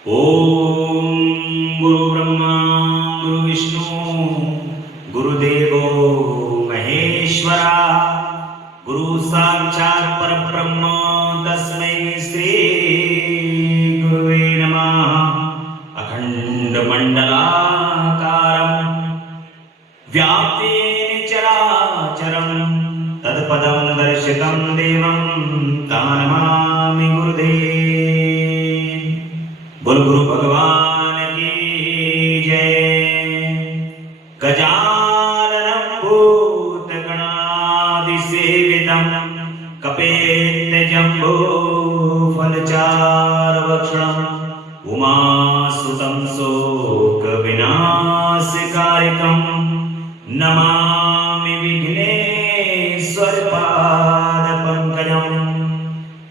ओम गुरु ब्रह्मा गुरु विष्णु गुरुदेवो महेश्वरा गुरु साक्षात् परब्रह्म तस्मै श्री गुरुवे नमः। अखंड मंडलाकारं व्याप्तेन चराचरं तत्पदं दर्शितं देवं तं नमामि गुरुदेव। बोल गुरु भगवान की जय। गजाननं भूतगणादिसेवितं कपेतजम्बो फलचारुभक्षणं उमासुतं शोकविनाशकारिकं नमामि विघ्नेश्वरपादपङ्कजम्।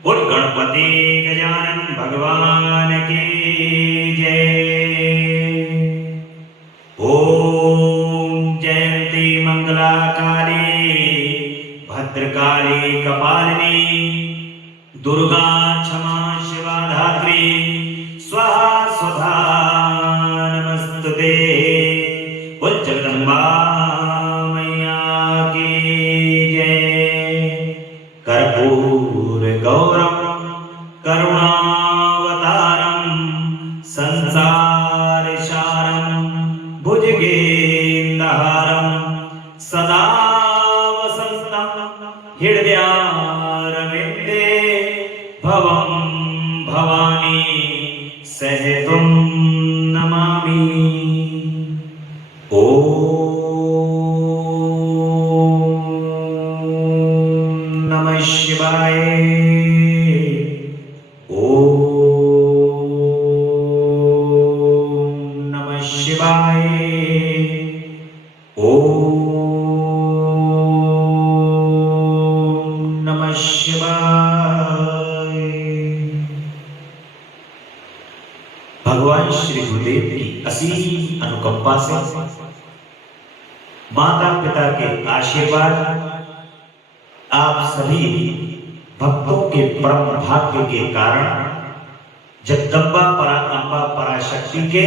बोल गणपति गजानन भगवान की जय। ओम जयंती मंगला काली भद्रकाली कपालिनी दुर्गा क्षमा शिवा धात्री स्वाहा स्वधा नमस्तुते। बोल जगदम्बा मैया की जय। कर्पूर गौरम करुणावतारं संसारसारं भुजगेन्द्रहारं सदा वसन्तं हृदयारविन्दे भवं भवानी सहितं नमामि। ओम नमः शिवाय। भगवान श्री गुरुदेव की असीम अनुकंपा से माता पिता के आशीर्वाद आप सभी भक्तों के परम भाग्य के कारण जगदम्बा परांबा पराशक्ति के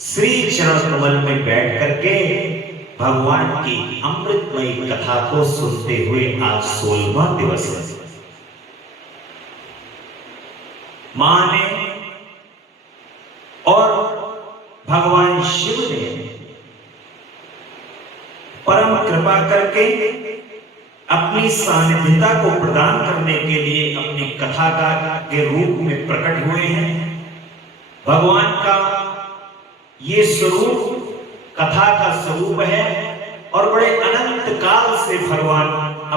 श्री चरण कमल में बैठ करके भगवान की अमृतमयी कथा को सुनते हुए आज 16वां दिवस है। मां ने और भगवान शिव ने परम कृपा करके अपनी सानिध्यता को प्रदान करने के लिए अपनी कथा के रूप में प्रकट हुए हैं। भगवान का ये स्वरूप कथा का स्वरूप है और बड़े अनंत काल से भगवान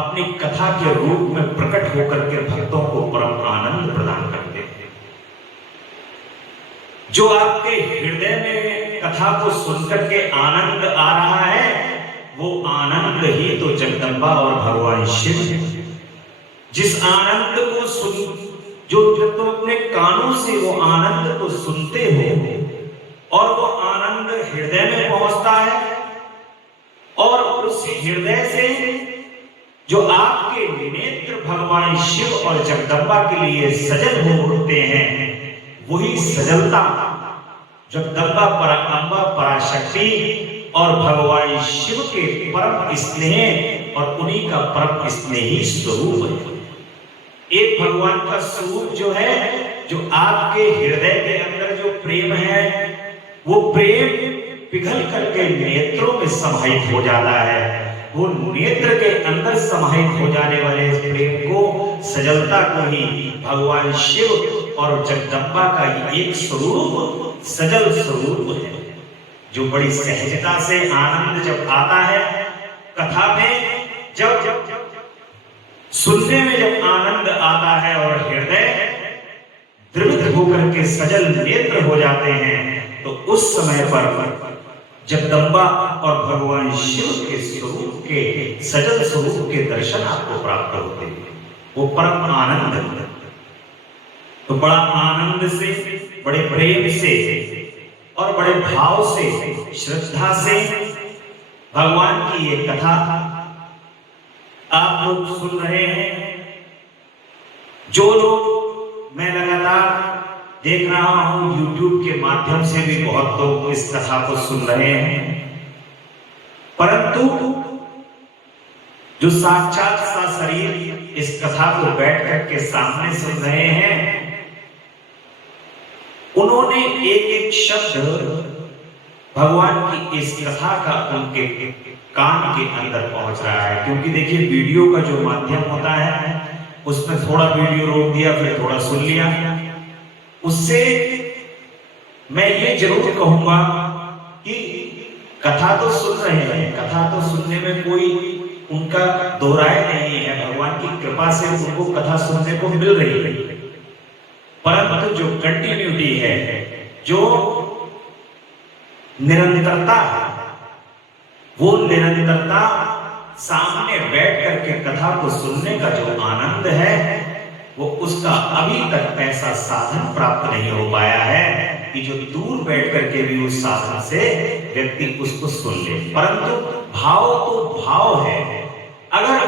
अपनी कथा के रूप में प्रकट होकर के भक्तों को परम आनंद प्रदान करते हैं। जो आपके हृदय में कथा को सुनकर के आनंद आ रहा है वो आनंद ही तो जगदम्बा और भगवान शिव है। जिस आनंद को सुन जो तुम अपने कानों से वो आनंद को सुनते हो और वो आनंद हृदय में पहुंचता है और उस हृदय से जो आपके नेत्र भगवान शिव और जगदम्बा के लिए सजल हो उठते हैं वही सजलता जगदम्बा परांबा पराशक्ति और भगवान शिव के परम स्नेह और उन्हीं का परम स्नेही स्वरूप है। एक भगवान का स्वरूप जो है जो आपके हृदय के अंदर जो प्रेम है वो प्रेम पिघल करके नेत्रों में समाहित हो जाता है। वो नेत्र के अंदर समाहित हो जाने वाले इस प्रेम को सजलता को ही भगवान शिव और जगदम्बा का एक स्वरूप सजल स्वरूप है जो बड़ी सहजता से आनंद जब आता है कथा में जब सुनने में जब आनंद आता है और हृदय द्रवित होकर के सजल नेत्र हो जाते हैं तो उस समय पर जगदम्बा और भगवान शिव के स्वरूप के सजल स्वरूप के दर्शन आपको प्राप्त होते हैं। वो परम आनंद तो बड़ा आनंद से बड़े प्रेम से और बड़े भाव से श्रद्धा से भगवान की ये कथा आप लोग सुन रहे हैं। जो लोग मैं लगातार देख रहा हूं YouTube के माध्यम से भी बहुत लोग इस कथा को सुन रहे हैं, परंतु जो साक्षात सशरीर इस कथा को बैठ करके सामने सुन रहे हैं, उन्होंने एक एक शब्द भगवान की इस कथा का उनके कान के अंदर पहुंच रहा है। क्योंकि देखिए, वीडियो का जो माध्यम होता है उसमें थोड़ा वीडियो रोक दिया, फिर थोड़ा सुन लिया, उससे मैं ये जरूर कहूंगा कि कथा तो सुन रहे हैं, कथा तो सुनने में कोई उनका दोहराए नहीं है, भगवान की कृपा से उनको कथा सुनने को मिल रही है, परंतु जो कंटिन्यूटी है, जो निरंतरता है, वो निरंतरता सामने बैठ करके कथा को सुनने का जो आनंद है, वो उसका अभी तक ऐसा साधन प्राप्त नहीं हो पाया है कि जो दूर बैठ करके भी उस साधन से व्यक्ति उसको सुन ले। परंतु भाव तो भाव है। अगर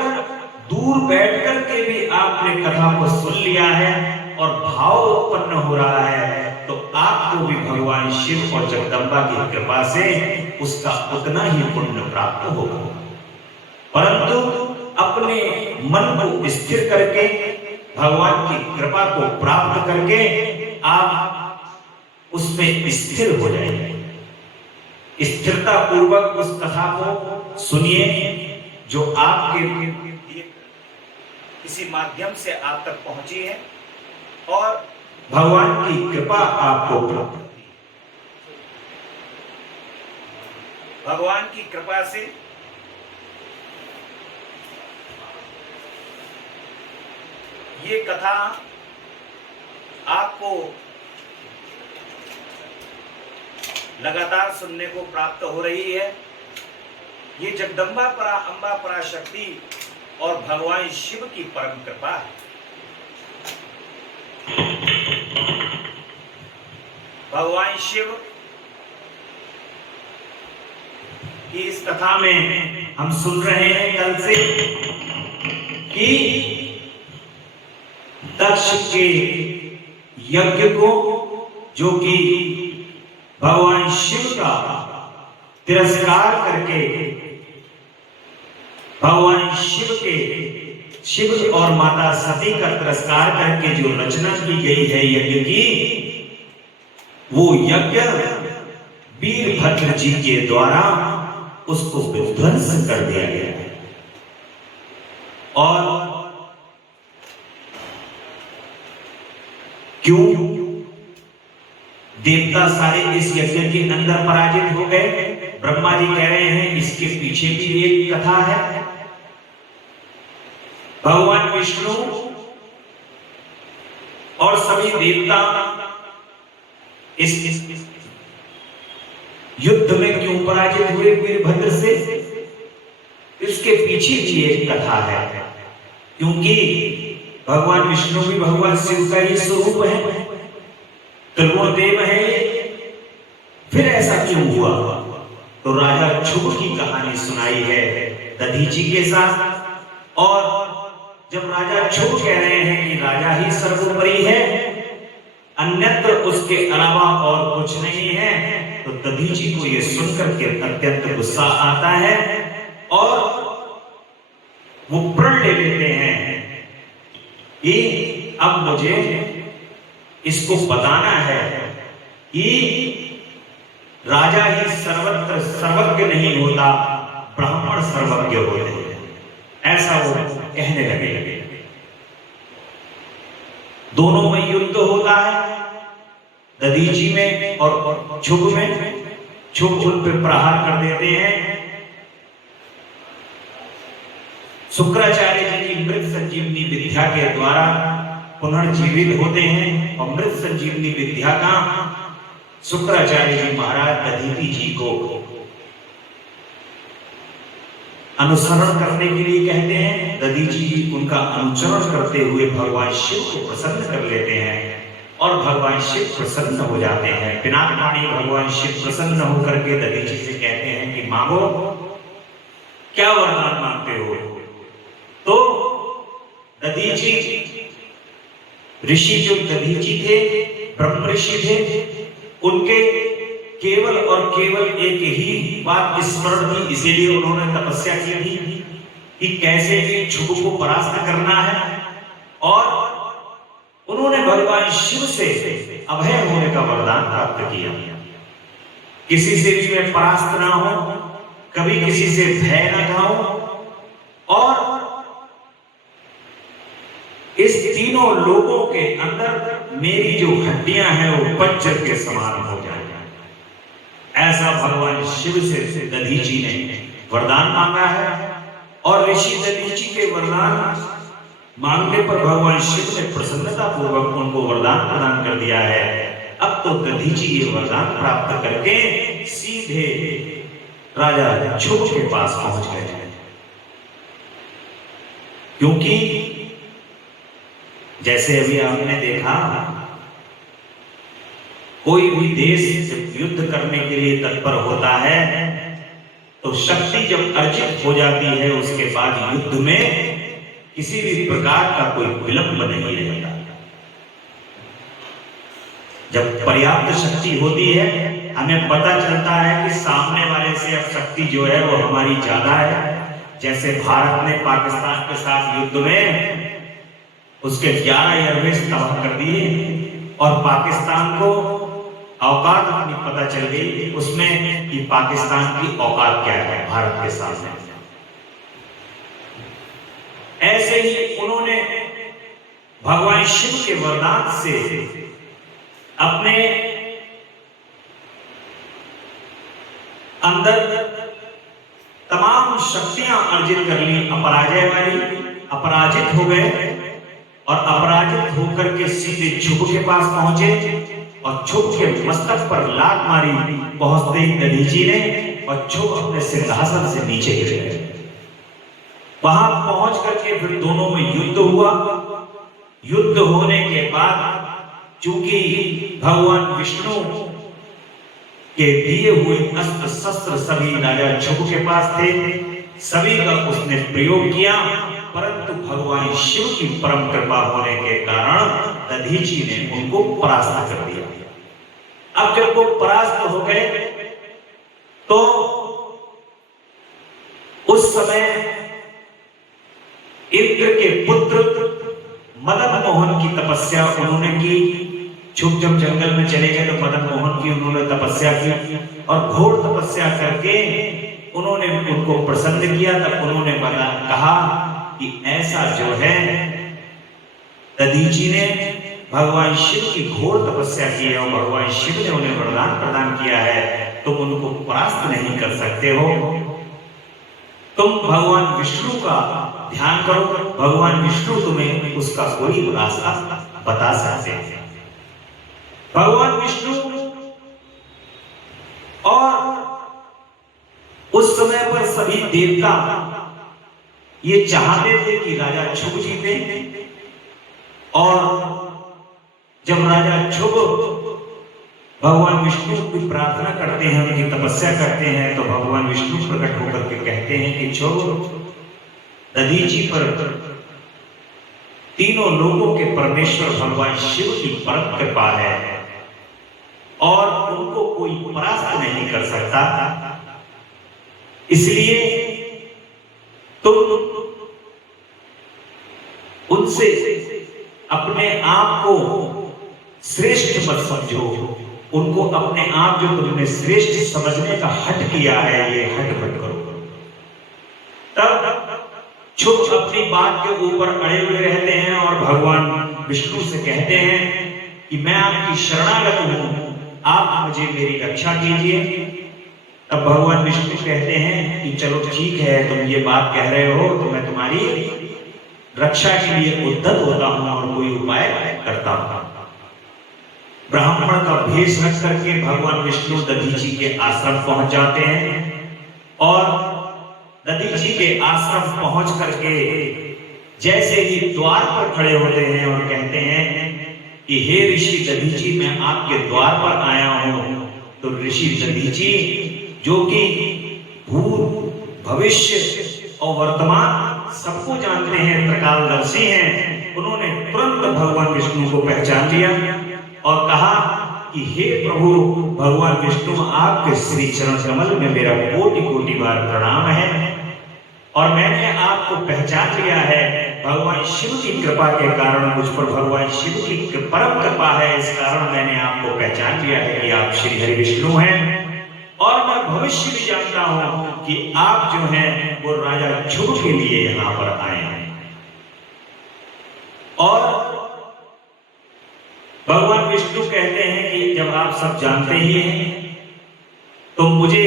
दूर बैठ करके भी आपने कथा को सुन लिया है और भाव उत्पन्न हो रहा है, तो आपको भी भगवान शिव और जगदम्बा की कृपा से उसका उतना ही पुण्य प्राप्त होगा। परंतु अपने मन को स्थिर करके, भगवान की कृपा को प्राप्त करके आप उसमें स्थिर हो जाएंगे। स्थिरता पूर्वक उस कथा को सुनिए जो आपके किसी माध्यम से आप तक पहुंची है और भगवान की कृपा आपको प्राप्त होती है। भगवान की कृपा से ये कथा आपको लगातार सुनने को प्राप्त हो रही है। ये जगदम्बा परा अम्बा पराशक्ति और भगवान शिव की परम कृपा है। भगवान शिव की इस कथा में हम सुन रहे हैं कल से कि दक्ष के यज्ञ को, जो कि भगवान शिव का तिरस्कार करके, भगवान शिव और माता सती का तिरस्कार करके जो रचना की गई है यज्ञ की, वो यज्ञ वीरभद्र जी के द्वारा उसको विध्वंस कर दिया गया है। और क्यों? देवता सारे इस यज्ञ के अंदर पराजित हो गए। ब्रह्मा जी कह रहे हैं इसके पीछे भी एक कथा है। भगवान विष्णु और सभी देवता इस युद्ध में क्यों पराजित हुए वीरभद्र से, इसके पीछे भी एक कथा है। क्योंकि भगवान विष्णु भी भगवान शिव का ही स्वरूप है, त्रिगुण देव है। फिर ऐसा क्यों हुआ? तो राजा शुभ की कहानी सुनाई है दधीची के साथ। और जब राजा शुभ कह रहे हैं कि राजा ही सर्वोपरि है, अन्यत्र उसके अलावा और कुछ नहीं है, तो दधीची को यह सुनकर के अत्यंत गुस्सा आता है और वो प्रण ले लेते हैं कि अब मुझे इसको बताना है कि राजा ही सर्वत्र सर्वज्ञ नहीं होता, ब्राह्मण सर्वज्ञ होते हैं। ऐसा वो कहने लगे। दोनों में युद्ध होता है, दधीची में और शुभ में। शुभ उन पे प्रहार कर देते हैं। शुक्राचार्य जी की मृत संजीवनी विद्या के द्वारा पुनर्जीवित होते हैं और मृत संजीवनी विद्या का शुक्राचार्य जी महाराज दधीची जी को अनुसरण करने के लिए कहते हैं। दधीची जी उनका अनुसरण करते हुए भगवान शिव को प्रसन्न कर लेते हैं और भगवान शिव प्रसन्न हो जाते हैं। पिनाकपाणी भगवान शिव प्रसन्न होकर के दधीची से कहते हैं कि मांगो, क्या वरदान मांगते हो? तो दधीची ऋषि जो दधीची थे ब्रह्म ऋषि थे, उनके केवल और केवल एक ही बात स्मरण थी, इसीलिए उन्होंने तपस्या की थी कि कैसे भी शुभ को परास्त करना है। और उन्होंने भगवान शिव से अभय होने का वरदान प्राप्त किया। किसी से भी मैं परास्त ना हो, कभी किसी से भय ना खाऊं, और इस तीनों लोगों के अंदर मेरी जो हड्डियां हैं वो वज्र के समान हो जाए। ऐसा भगवान शिव से दधीची ने वरदान मांगा है। और ऋषि दधीची के वरदान मांगने पर भगवान शिव ने प्रसन्नता पूर्वक उनको वरदान प्रदान कर दिया है। अब तो दधीची ये वरदान प्राप्त करके सीधे राजा शुभ के पास पहुंच गए, क्योंकि जैसे अभी आपने देखा, कोई भी देश जब युद्ध करने के लिए तत्पर होता है तो शक्ति जब अर्जित हो जाती है उसके बाद युद्ध में किसी भी प्रकार का कोई विलंब नहीं रहता। जब पर्याप्त शक्ति होती है, हमें पता चलता है कि सामने वाले से अब शक्ति जो है वो हमारी ज्यादा है। जैसे भारत ने पाकिस्तान के साथ युद्ध में उसके 11 एयरबेस तबाह कर दिए और पाकिस्तान को औकात अपनी पता चल गई उसमें कि पाकिस्तान की औकात क्या है भारत के सामने। ऐसे ही उन्होंने भगवान शिव के वरदान से अपने अंदर तमाम शक्तियां अर्जित कर ली, अपराजय वाली। अपराजित हो गए और अपराजित होकर के सीधे शुभ के पास पहुंचे और शुभ के मस्तक पर लात मारी। पहुंचते ही दधीची ने और शुभ अपने सिंहासन से नीचे गिर गए। वहां पहुंच करके फिर दोनों में युद्ध हुआ। युद्ध होने के बाद चूंकि भगवान विष्णु के दिए हुए अस्त्र शस्त्र सभी राजा शुभ के पास थे, सभी का उसने प्रयोग किया, परंतु भगवान शिव की परम कृपा होने के कारण दधीची ने उनको परास्त कर दिया। अब जब वो परास्त हो गए तो उस समय इंद्र के पुत्र मदन मोहन की तपस्या उन्होंने की। शुभ जब जंगल में चले गए तो मदन मोहन की उन्होंने तपस्या की और घोर तपस्या करके उन्होंने उनको प्रसन्न किया। तब उन्होंने कहा कि ऐसा जो है दधीची ने भगवान शिव की घोर तपस्या की है और भगवान शिव ने उन्हें वरदान प्रदान किया है, तुम उनको परास्त नहीं कर सकते हो। तुम भगवान विष्णु का ध्यान करो, भगवान विष्णु तुम्हें उसका कोई रास्ता बता सकते हैं। भगवान विष्णु और उस समय पर सभी देवता ये चाहते थे कि राजा शुभ जीते, और जब राजा शुभ भगवान विष्णु की प्रार्थना करते हैं, उनकी तपस्या करते हैं, तो भगवान विष्णु प्रकट होकर के कहते हैं कि शुभ दधीची पर तीनों लोगों के परमेश्वर भगवान शिव की परम कृपा है और उनको कोई परास्त नहीं कर सकता। इसलिए तुम उनसे अपने आप को श्रेष्ठ मत समझो, उनको अपने आप जो तुमने श्रेष्ठ समझने का हट किया है ये हट मत करो। तब शुभ अपनी बात के ऊपर अड़े हुए रहते हैं और भगवान विष्णु से कहते हैं कि मैं आपकी शरणागत हूं, आप मुझे मेरी रक्षा कीजिए। तब भगवान विष्णु कहते हैं कि चलो ठीक है, तुम ये बात कह रहे हो तो मैं तुम्हारी रक्षा के लिए उद्यत होता हूं और कोई उपाय करता हूं। ब्राह्मण का भेष रख करके भगवान विष्णु दधीची के आश्रम पहुंच जाते हैं और दधीची के आश्रम पहुंच करके जैसे ही द्वार पर खड़े होते हैं और कहते हैं कि हे ऋषि दधीची, मैं आपके द्वार पर आया हूं, तो ऋषि दधीची जो कि भूत भविष्य और वर्तमान सबको जानते हैं, त्रिकालदर्शी हैं, उन्होंने तुरंत भगवान विष्णु को पहचान लिया और कहा कि हे प्रभु भगवान विष्णु, आपके श्री चरण कमल में मेरा कोटि कोटि बार प्रणाम है और मैंने आपको पहचान लिया है। भगवान शिव की कृपा के कारण मुझ पर भगवान शिव की परम कृपा है, इस कारण मैंने आपको पहचान लिया है कि आप श्री हरि विष्णु हैं। और मैं भविष्य भी जानता हूं कि आप जो हैं वो राजा ध्रुव के लिए यहां पर आए हैं। और भगवान विष्णु कहते हैं कि जब आप सब जानते ही हैं तो मुझे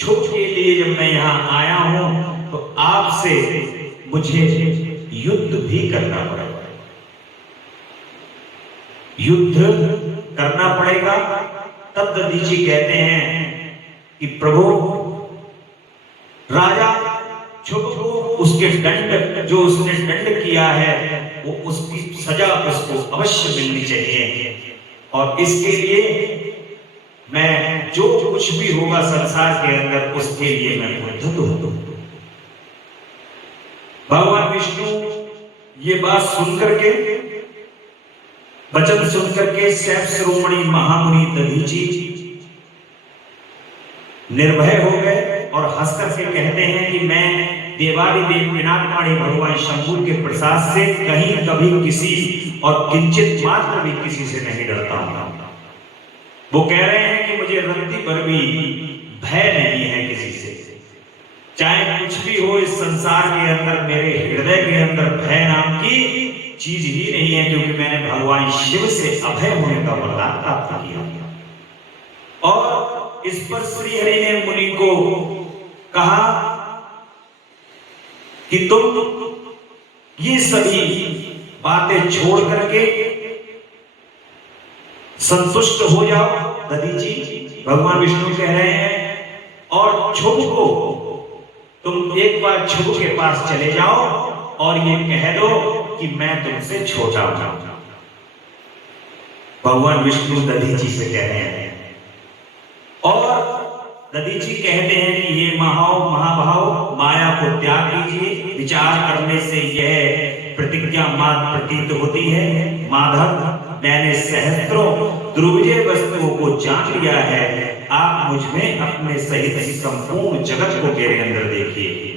ध्रुव के लिए जब मैं यहां आया हूं तो आपसे मुझे युद्ध भी करना पड़ेगा, युद्ध करना पड़ेगा। तब दधी जी कहते हैं कि प्रभु राजा ध्रुव को उसके दंड जो उसने दंड किया है वो उसकी सजा उसको अवश्य मिलनी चाहिए और इसके लिए मैं जो कुछ भी होगा संसार के अंदर उसके लिए मैं उद्धत हूं। भगवान विष्णु ये बात सुनकर के, वचन सुनकर के सैफ शिरोमणि महामुनि दधीची निर्भय हो गए और हंसकर के कहते हैं कि मैं देवादिदेव पिनाकपाणी भगवान शंभू के प्रसाद से कहीं कभी किसी और किंचित मात्र भी किसी से नहीं डरता हूं। वो कह रहे हैं कि मुझे रत्ती भर भी भय नहीं है किसी से, चाहे कुछ भी हो इस संसार के अंदर, मेरे हृदय के अंदर भय नाम की चीज ही नहीं है, क्योंकि मैंने भगवान शिव से अभय होने का वरदान प्राप्त किया। और इस पर श्री हरि ने मुनि को कहा कि तुम ये सभी बातें छोड़ करके संतुष्ट हो जाओ। दधी जी भगवान विष्णु कह रहे हैं और ध्रुव को तुम एक बार ध्रुव के पास चले जाओ और ये कह दो कि मैं तुमसे छोटा हूं। भगवान विष्णु दधी जी से कह रहे हैं और दधी जी कहते हैं कि ये महाभाव माया को त्याग दीजिए, विचार करने से यह प्रतिज्ञा मात्र प्रतीत होती है। माधव मैंने सहस्त्रों दुर्विजय वस्तुओं को जान लिया है, आप मुझ में अपने सहित संपूर्ण जगत को मेरे अंदर देखिए।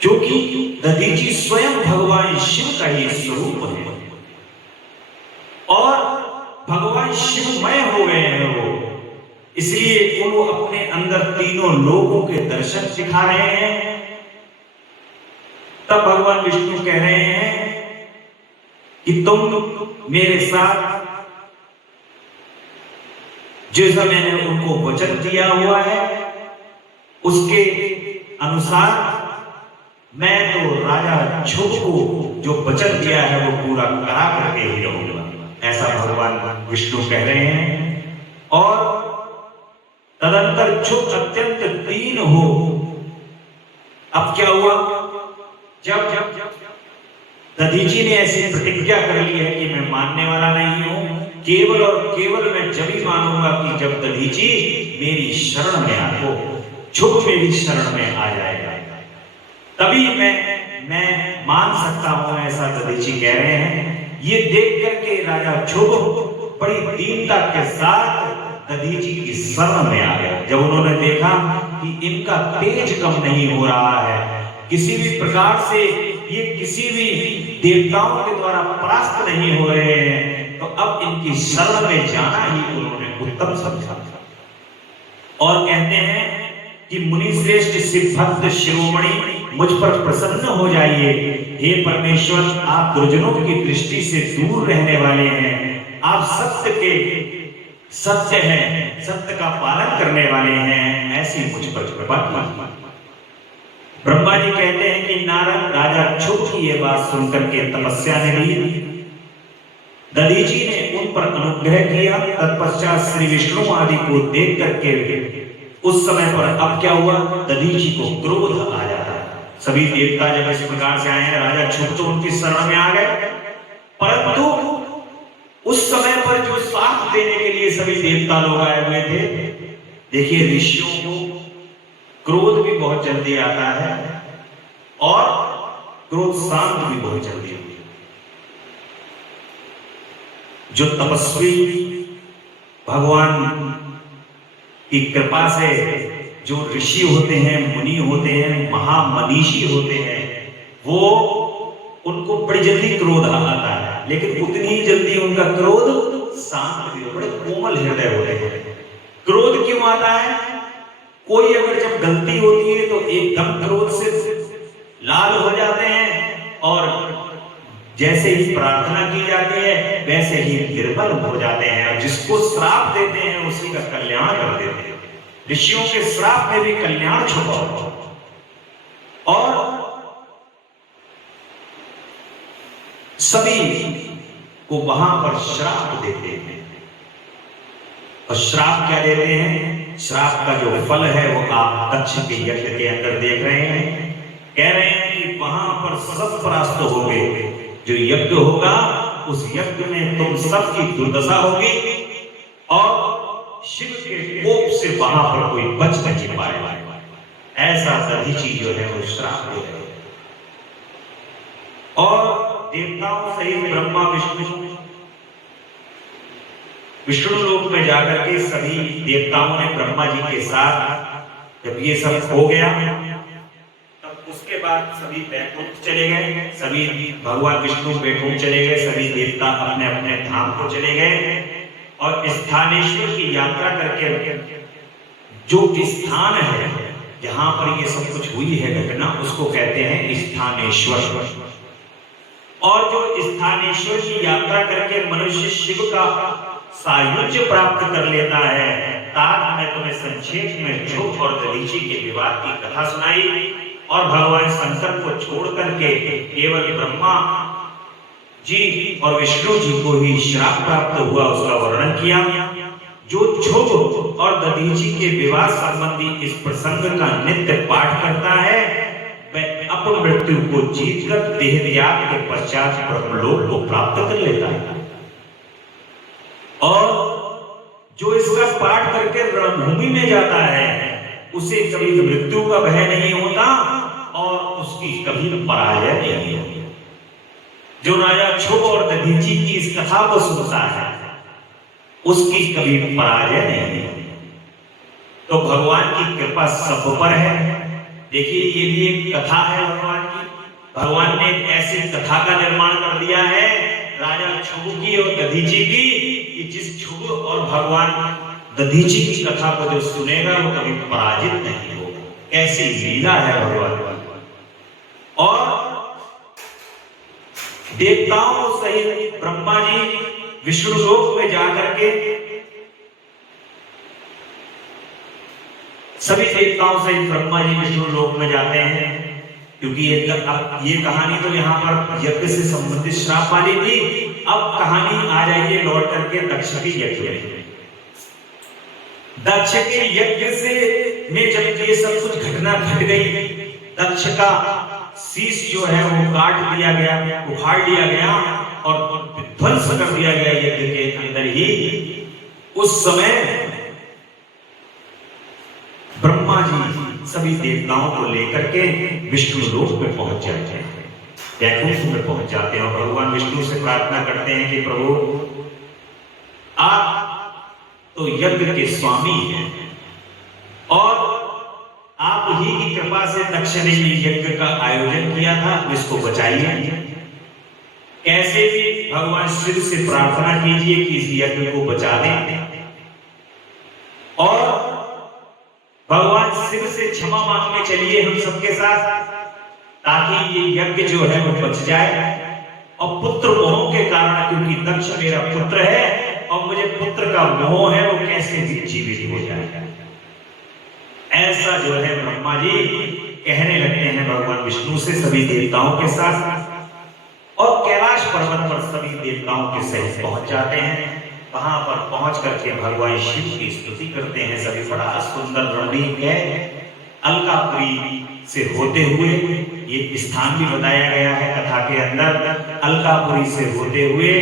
क्योंकि दधी जी स्वयं भगवान शिव का ही स्वरूप है और भगवान शिवमय हो गए हैं वो, इसलिए वो अपने अंदर तीनों लोगों के दर्शन सिखा रहे हैं। तब भगवान विष्णु कह रहे हैं कि तुम मेरे साथ जैसा मैंने उनको वचन दिया हुआ है उसके अनुसार मैं तो राजा ध्रुव को जो वचन दिया है वो पूरा करा करके ही रहूंगा, ऐसा भगवान विष्णु कह रहे हैं। और तदंतर ध्रुव अत्यंत दीन हो। अब क्या हुआ, जब दधीची ने ऐसी प्रतिज्ञा कर ली है कि मैं मानने वाला नहीं हूं, केवल और केवल मैं जब ही मानूंगा कि जब दधीची मेरी शरण में आए, ध्रुव मेरी शरण में आ जाएगा, तभी मैं मान सकता हूं, ऐसा दधीची कह रहे हैं। ये देख करके राजा ध्रुव बड़ी दीनता के साथ दधीची की शरण में आ गया। जब उन्होंने देखा कि इनका तेज कम नहीं हो रहा है, किसी भी प्रकार से ये किसी भी देवताओं के द्वारा परास्त नहीं हो रहे हैं, तो अब इनकी शरण में जाना ही उन्होंने उत्तम समझा। और कहते हैं कि मुनि श्रेष्ठ सिद्धभक्त शिरोमणि मुझ पर प्रसन्न हो जाइए। हे परमेश्वर, आप दुर्जनों की दृष्टि से दूर रहने वाले हैं, आप सत्य हैं, सत्य का पालन करने वाले हैं, ऐसी मुझ पर कृपा कीजिए। ब्रह्मा जी कहते हैं कि नारद राजा ध्रुव की ये बात सुनकर के तपस्या ने ली, दधीची ने उन पर अनुग्रह किया। तत्पश्चात श्री विष्णु आदि को देख करके उस समय पर अब क्या हुआ, दधीची को क्रोध आ जाता है। सभी देवता जब इस प्रकार से आए हैं, राजा ध्रुव तो उनकी शरण में आ गए, परंतु उस समय पर जो साथ देने के लिए सभी देवता लोग आए हुए थे, देखिए ऋषियों को क्रोध भी बहुत जल्दी आता है और क्रोध शांत भी बहुत जल्दी होती है। जो तपस्वी भगवान की कृपा से जो ऋषि होते हैं, मुनि होते हैं, महामनीषी होते हैं, वो उनको बड़ी जल्दी क्रोध आता है, लेकिन उतनी ही जल्दी उनका क्रोध शांत भी हो, बड़े कोमल हृदय होते हैं। क्रोध क्यों आता है? कोई अगर जब गलती होती है तो एकदम क्रोध से लाल हो जाते हैं और जैसे ही प्रार्थना की जाती है वैसे ही निर्बल हो जाते हैं, और जिसको श्राप देते हैं उसी का कल्याण कर देते हैं। ऋषियों के श्राप में भी कल्याण छुपा हुआ, और सभी को वहां पर श्राप देते हैं। और श्राप क्या देते हैं? श्राप का जो फल है वो आप दक्ष के यज्ञ के अंदर देख रहे हैं। कह रहे हैं कि वहां पर सब परास्त हो गए, जो यज्ञ होगा उस यज्ञ में तुम सबकी दुर्दशा होगी और शिव के कोप से वहां पर कोई बच नहीं पाएगा। ऐसा दधीची जो है वो श्राप दे रहे हैं। और देवताओं सहित ब्रह्मा विष्णु लोक में जाकर के सभी देवताओं ने ब्रह्मा जी के साथ जब ये सब हो गया, तब उसके बाद सभी बैकुंठ चले गए, सभी भगवान विष्णु बैकुंठ चले गए, सभी देवता अपने अपने धाम को चले गए, और स्थानेश्वर की यात्रा करके जो स्थान है जहां पर ये सब कुछ हुई है घटना, उसको कहते हैं स्थानेश्वर। और जो स्थानेश्वर की यात्रा करके मनुष्य शिव का सायुज्य प्राप्त कर लेता है, ताक मैं तुम्हें संक्षेप में ध्रुव और दधीची के विवाद की कथा सुनाई, और भगवान शंकर को छोड़ करके केवल ब्रह्मा जी और विष्णु जी को ही श्राप प्राप्त हुआ उसका वर्णन किया। जो ध्रुव और दधीची के विवाद संबंधी इस प्रसंग का नित्य पाठ करता है वह अपमृत्यु को जीतकर देह त्याग के पश्चात ब्रह्मलोक को प्राप्त कर लेता है। और जो इसका पाठ करके रणभूमि में जाता है उसे कभी मृत्यु का भय नहीं होता और उसकी कभी पराजय नहीं होती। जो राजा ध्रुव और दधीची की इस कथा को सुनता है उसकी कभी पराजय नहीं होती। तो भगवान की कृपा सब पर है। देखिए, ये भी एक कथा है भगवान की। भगवान ने एक ऐसी कथा का निर्माण कर दिया है राजा ध्रुव की और दधीची की, कि जिस ध्रुव और भगवान दधीची की कथा को जो सुनेगा वो कभी पराजित नहीं होगा। ऐसी लीला है भगवान। और देवताओं सहित ब्रह्मा जी विष्णु लोक में जाकर के सभी देवताओं सहित ब्रह्मा जी विष्णु लोक में जाते हैं, क्योंकि ये कहानी तो यहाँ पर यज्ञ से संबंधित श्राप वाली थी। अब कहानी आ जाइए लौट करके दक्ष के यज्ञ में। दक्ष के यज्ञ से में जब ये सब कुछ घटना घट गई, दक्ष का शीश जो है वो काट दिया गया, उखाड़ लिया गया और ध्वंस कर दिया गया यज्ञ के अंदर ही। उस समय ब्रह्मा जी सभी देवताओं को लेकर के विष्णु लोक में पहुंच जाते हैं, वैकुंठ में पहुंच जाते हैं और भगवान विष्णु से प्रार्थना करते हैं कि प्रभु आप तो यज्ञ के स्वामी हैं और आप ही की कृपा से दक्ष ने ये यज्ञ का आयोजन किया था, इसको बचाइए। कैसे भी भगवान शिव से प्रार्थना कीजिए कि इस यज्ञ को बचा दें और भगवान शिव से क्षमा मांगने चलिए हम सबके साथ, ताकि ये यज्ञ जो है वो बच जाए। और पुत्र मोह के कारण, क्योंकि दक्ष मेरा पुत्र है और मुझे पुत्र का मोह है, वो कैसे भी जीवित हो जाए। ऐसा जो है ब्रह्मा जी कहने लगते हैं भगवान विष्णु से सभी देवताओं के साथ, और कैलाश पर्वत पर सभी देवताओं के सहित पहुंच जाते हैं। वहां पर पहुंच करके भगवान शिव की स्तुति करते हैं। सभी बड़ा सुंदर रमणीक है। अलकापुरी से होते हुए, ये स्थान भी बताया गया है कथा के अंदर, अलकापुरी से होते हुए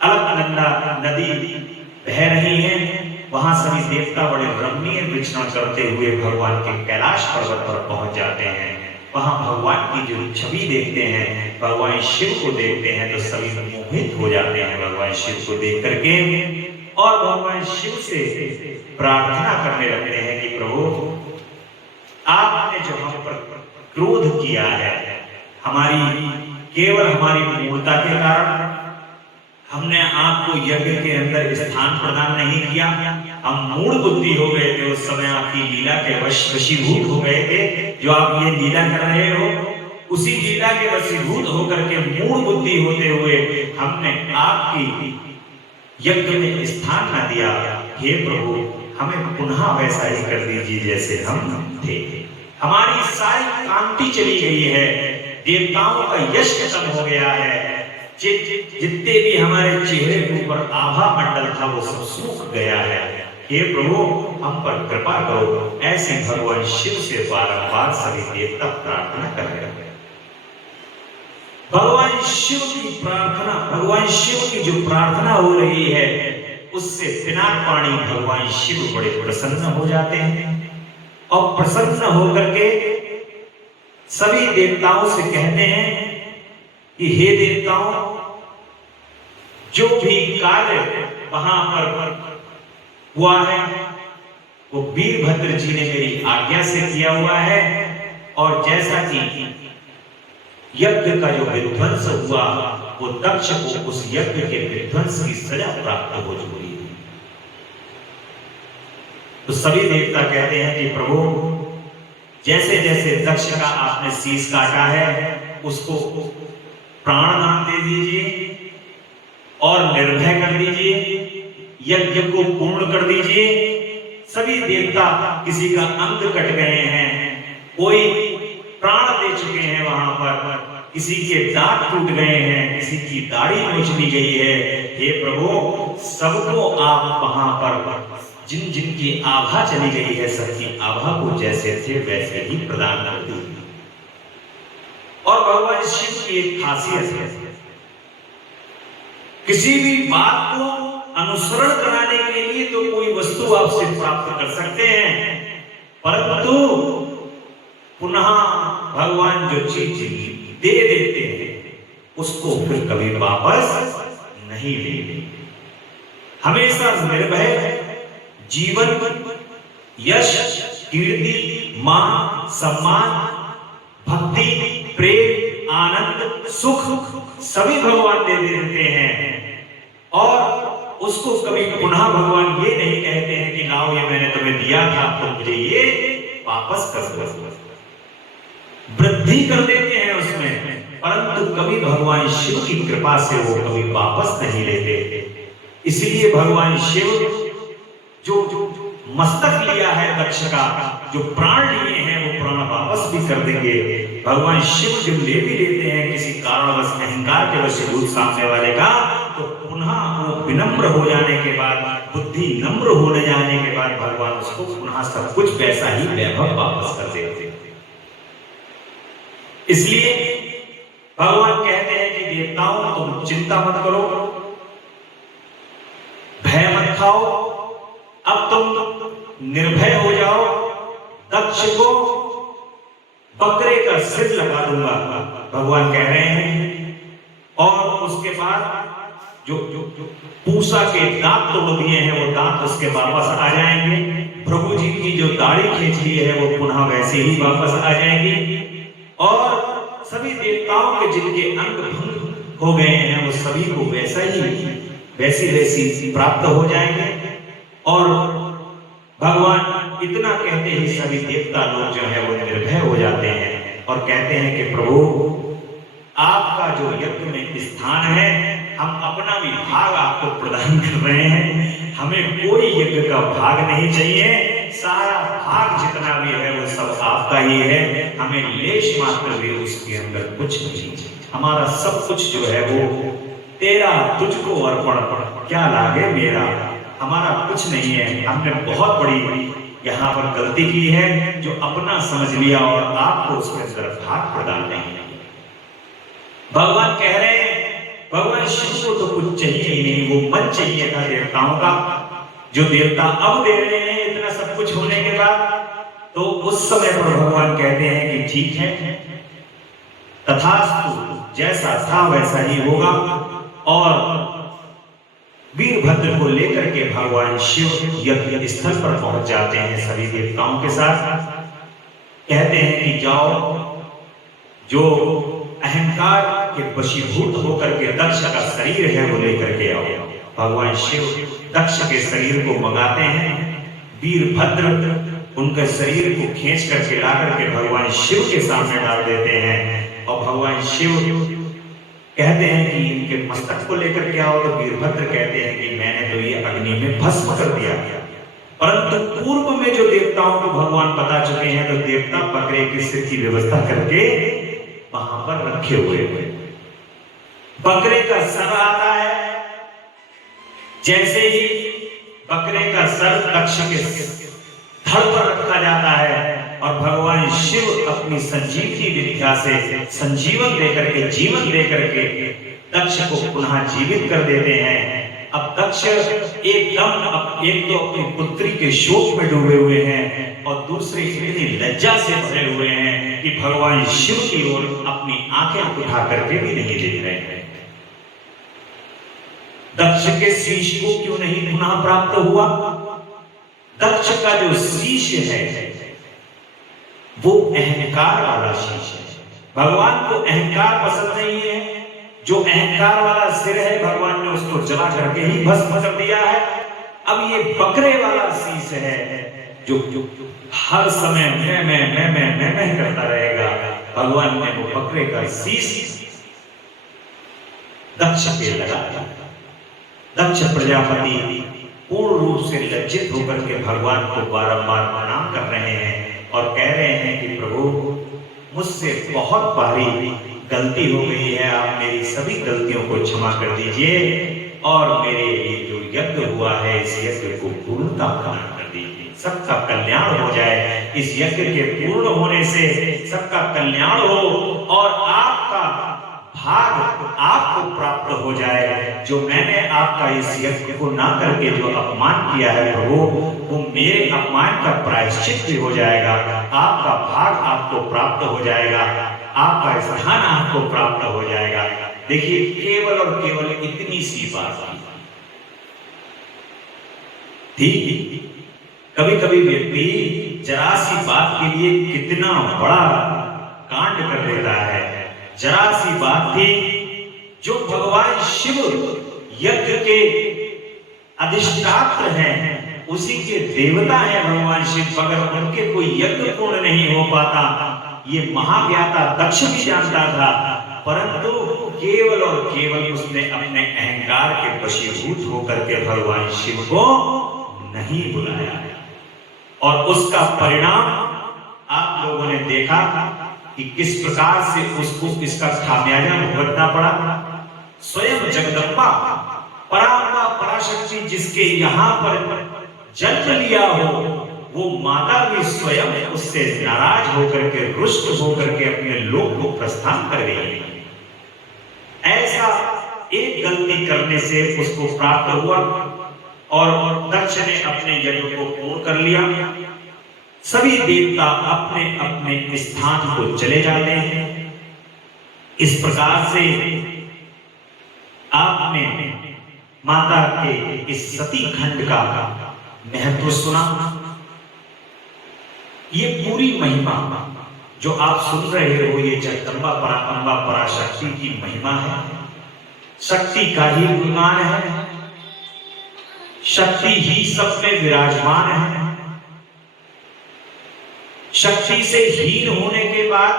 अलकनंदा नदी बह रही है। वहां सभी देवता बड़े रमणीय विचरण करते हुए भगवान के कैलाश पर्वत पर पहुंच जाते हैं वहां भगवान की जो छवि देखते हैं, भगवान शिव को देखते हैं तो सभी मोहित हो जाते हैं भगवान शिव को देख करके, और भगवान शिव से प्रार्थना करने लगते हैं कि प्रभु आपने जो हम पर क्रोध किया है, केवल हमारी मूर्खता के कारण हमने आपको यज्ञ के अंदर स्थान प्रदान नहीं किया, हम मूढ़ बुद्धि हो गए थे, उस समय आपकी लीला के वशीभूत हो गए थे। जो आप ये लीला कर रहे हो, उसी लीला के वशीभूत होकर के मूढ़ बुद्धि होते हुए हमने आपकी यज्ञ में स्थान न दिया। हे प्रभु, हमें पुनः वैसा ही कर दीजिए जैसे हम थे। हमारी सारी कांति चली गई है, देवताओं का यश खत्म हो गया है, जितने भी हमारे चेहरे के ऊपर आभा मंडल था वो सब सूख गया है। हे प्रभु, हम पर कृपा करो। ऐसे भगवान शिव से बारंबार सभी देवता प्रार्थना कर रहे हैं। भगवान शिव की प्रार्थना, भगवान शिव की जो प्रार्थना हो रही है, उससे पिनाकपाणी भगवान शिव बड़े प्रसन्न हो जाते हैं, और प्रसन्न होकर के सभी देवताओं से कहते हैं कि हे देवताओं, जो भी कार्य वहां पर हुआ है वो वीरभद्र जी ने मेरी आज्ञा से किया हुआ है, और जैसा कि यज्ञ का जो विध्वंस हुआ वो दक्ष को उस यज्ञ के विध्वंस की सजा प्राप्त हो चुकी है। तो सभी देवता कहते हैं कि प्रभु, जैसे जैसे दक्ष का आपने शीश काटा है, उसको प्राण दान दे दीजिए और निर्भय कर दीजिए, यज्ञ को पूर्ण कर दीजिए। सभी देवता, किसी का अंग कट गए हैं, कोई प्राण दे चुके हैं वहां पर, किसी के दांत टूट गए हैं, किसी की दाढ़ी नोच ली गई है। हे प्रभु, सबको आप वहां पर जिन जिन की आभा चली गई है, सबकी आभा को जैसे थे वैसे ही प्रदान कर दीजिए। और भगवान शिव की एक खासियत है, किसी भी बात को अनुसरण कराने के लिए तो कोई वस्तु आपसे प्राप्त कर सकते हैं, परंतु पुनः भगवान जो चीज दे देते हैं उसको फिर कभी वापस नहीं लेते। हमेशा निर्भय जीवन, यश, कीर्ति, मान, सम्मान, भक्ति, प्रेम, आनंद, सुख सभी भगवान दे देते हैं, और उसको कभी पुनः भगवान ये नहीं कहते हैं कि लाओ ये मैंने तुम्हें दिया था तो मुझे ये वापस कर दो। वृद्धि कर देते हैं उसमें, परंतु कभी भगवान शिव की कृपा से वो कभी वापस नहीं लेते। इसलिए भगवान शिव जो मस्तक लिया है दक्ष का, जो प्राण लिए हैं वो प्राण वापस भी कर देंगे। भगवान शिव जब ले भी लेते हैं किसी कारणवश अहंकार के वशीभूत सामने वाले का, तो पुनः वो विनम्र हो जाने के बाद, बुद्धि नम्र होने जाने के बाद भगवान उसको पुनः सब कुछ वैसा ही वैभव वापस कर देते हैं। इसलिए भगवान कहते हैं कि देवताओं, तुम चिंता मत करो, भय मत खाओ, अब तुम निर्भय हो जाओ। दक्ष को बकरे का सिर लगा दूंगा, भगवान कह रहे हैं, और उसके बाद जो पूसा के दांत तोड़ दिए हैं वो दांत उसके वापस आ जाएंगे। प्रभु जी की जो दाढ़ी खींच ली है वो पुनः वैसे ही वापस आ जाएंगी, और सभी देवताओं के जिनके अंग भंग हो गए हैं वो सभी को वैसी प्राप्त हो जाएंगे। और भगवान इतना कहते ही सभी देवता लोग जो है वो निर्भय हो जाते हैं और कहते हैं कि प्रभु, आपका जो यज्ञ में स्थान है, हम अपना भी भाग आपको प्रदान कर रहे हैं, हमें कोई यज्ञ का भाग नहीं चाहिए, सारा भाग जितना भी है वो सब आपका ही है, हमें लेश मात्र भी उसके अंदर कुछ नहीं चाहिए। हमारा सब कुछ जो है वो तेरा, तुझको अर्पण, क्या लागे मेरा, हमारा कुछ नहीं है। हमने बहुत बड़ी यहाँ पर गलती की है जो अपना समझ लिया और आपको उसके अंदर भाग प्रदान नहीं। भगवान कह रहे हैं, भगवान शिव को तो कुछ चाहिए ही नहीं, वो मन चाहिए था देवताओं का, जो देवता अब दे रहे हैं इतना सब कुछ होने के बाद। तो उस समय पर भगवान कहते हैं कि ठीक है, तथास्तु, जैसा था वैसा ही होगा। और वीरभद्र को लेकर के भगवान शिव यज्ञ स्थल पर पहुंच जाते हैं सभी देवताओं के साथ। कहते हैं कि जाओ, जो अहंकार के वशीभूत होकर के दक्ष का शरीर है वो लेकर के आओ। भगवान शिव दक्ष के शरीर को मंगाते हैं। वीरभद्र उनके शरीर को खींच करके ला करके भगवान शिव के सामने डाल देते हैं। और भगवान शिव कहते हैं कि इनके मस्तक को लेकर के आओ। तो वीरभद्र कहते हैं कि मैंने तो ये अग्नि में भस्म कर दिया, परंतु पूर्व में जो देवताओं को भगवान बता चुके हैं, तो देवता बकरे के सिर की व्यवस्था करके वहां पर रखे हुए हैं। बकरे का सर आता है, जैसे ही बकरे का सर दक्ष के धड़ पर रखा जाता है और भगवान शिव अपनी संजीवनी विद्या से संजीवन देकर के, जीवन देकर के दक्ष को पुनः जीवित कर देते हैं। अब दक्ष एकदम एक तो अपनी पुत्री के शोक में डूबे हुए हैं और दूसरे इतनी लज्जा से भरे हुए हैं कि भगवान शिव की ओर अपनी आंखें उठा करके भी नहीं देख रहे हैं। दक्ष के शीश को क्यों नहीं पुनः प्राप्त हुआ? दक्ष का जो शीश है वो अहंकार वाला शीश है। भगवान को अहंकार पसंद नहीं है। जो अहंकार वाला सिर है भगवान ने उसको जला करके ही भस्म कर दिया है। अब ये बकरे वाला शीश है जो हर समय मैं करता रहेगा। भगवान ने वो बकरे का शीश दक्ष पे लगा दिया। दक्ष प्रजापति पूर्ण रूप से लज्जित होकर के भगवान को बारंबार प्रणाम कर रहे हैं और कह रहे हैं कि प्रभु, मुझसे बहुत भारी गलती हो गई है, आप मेरी सभी गलतियों को क्षमा कर दीजिए और मेरे ये जो यज्ञ हुआ है इस यज्ञ को पूर्णता प्रदान कर दीजिए, सबका कल्याण हो जाए। इस यज्ञ के पूर्ण होने से सबका कल्याण हो और आपका भाग आपको प्राप्त हो जाए। जो मैंने आपका इस यज्ञ को ना करके जो अपमान किया है प्रभु, वो मेरे अपमान का प्रायश्चित भी हो जाएगा। आपका भाग आपको प्राप्त हो जाएगा, आपका स्थान आपको प्राप्त हो जाएगा। देखिए, केवल और केवल इतनी सी बात थी। कभी कभी व्यक्ति जरा सी बात के लिए कितना बड़ा कांड कर देता है। जरा सी बात थी, जो भगवान शिव यज्ञ के अधिष्ठात्र हैं, उसी के देवता हैं भगवान शिव। अगर उनके कोई यज्ञ पूर्ण नहीं हो पाता, ये महाज्ञाता दक्ष भी जानता था, परंतु केवल और केवल उसने अपने अहंकार के वशीभूत होकर के भगवान शिव को नहीं बुलाया। और उसका परिणाम आप लोगों ने देखा कि किस प्रकार से उसको इसका खामियाजा भुगतना पड़ा। स्वयं जगदम्बा पराम्बा पराशक्ति जिसके यहाँ पर जन्म लिया हो, वो माता भी स्वयं उससे नाराज होकर के, रुष्ट होकर के अपने लोक को प्रस्थान कर गई। ऐसा एक गलती करने से उसको प्राप्त हुआ और दक्ष ने अपने यज्ञ को पूर्ण कर लिया। सभी देवता अपने अपने स्थान को चले जाते हैं। इस प्रकार से आपने माता के इस सती खंड का महत्व सुना। ये पूरी महिमा जो आप सुन रहे हो, ये जगदम्बा पराम्बा पराशक्ति की महिमा है। शक्ति का ही गुणगान है, शक्ति ही सब में विराजमान है। शक्ति से हीन होने के बाद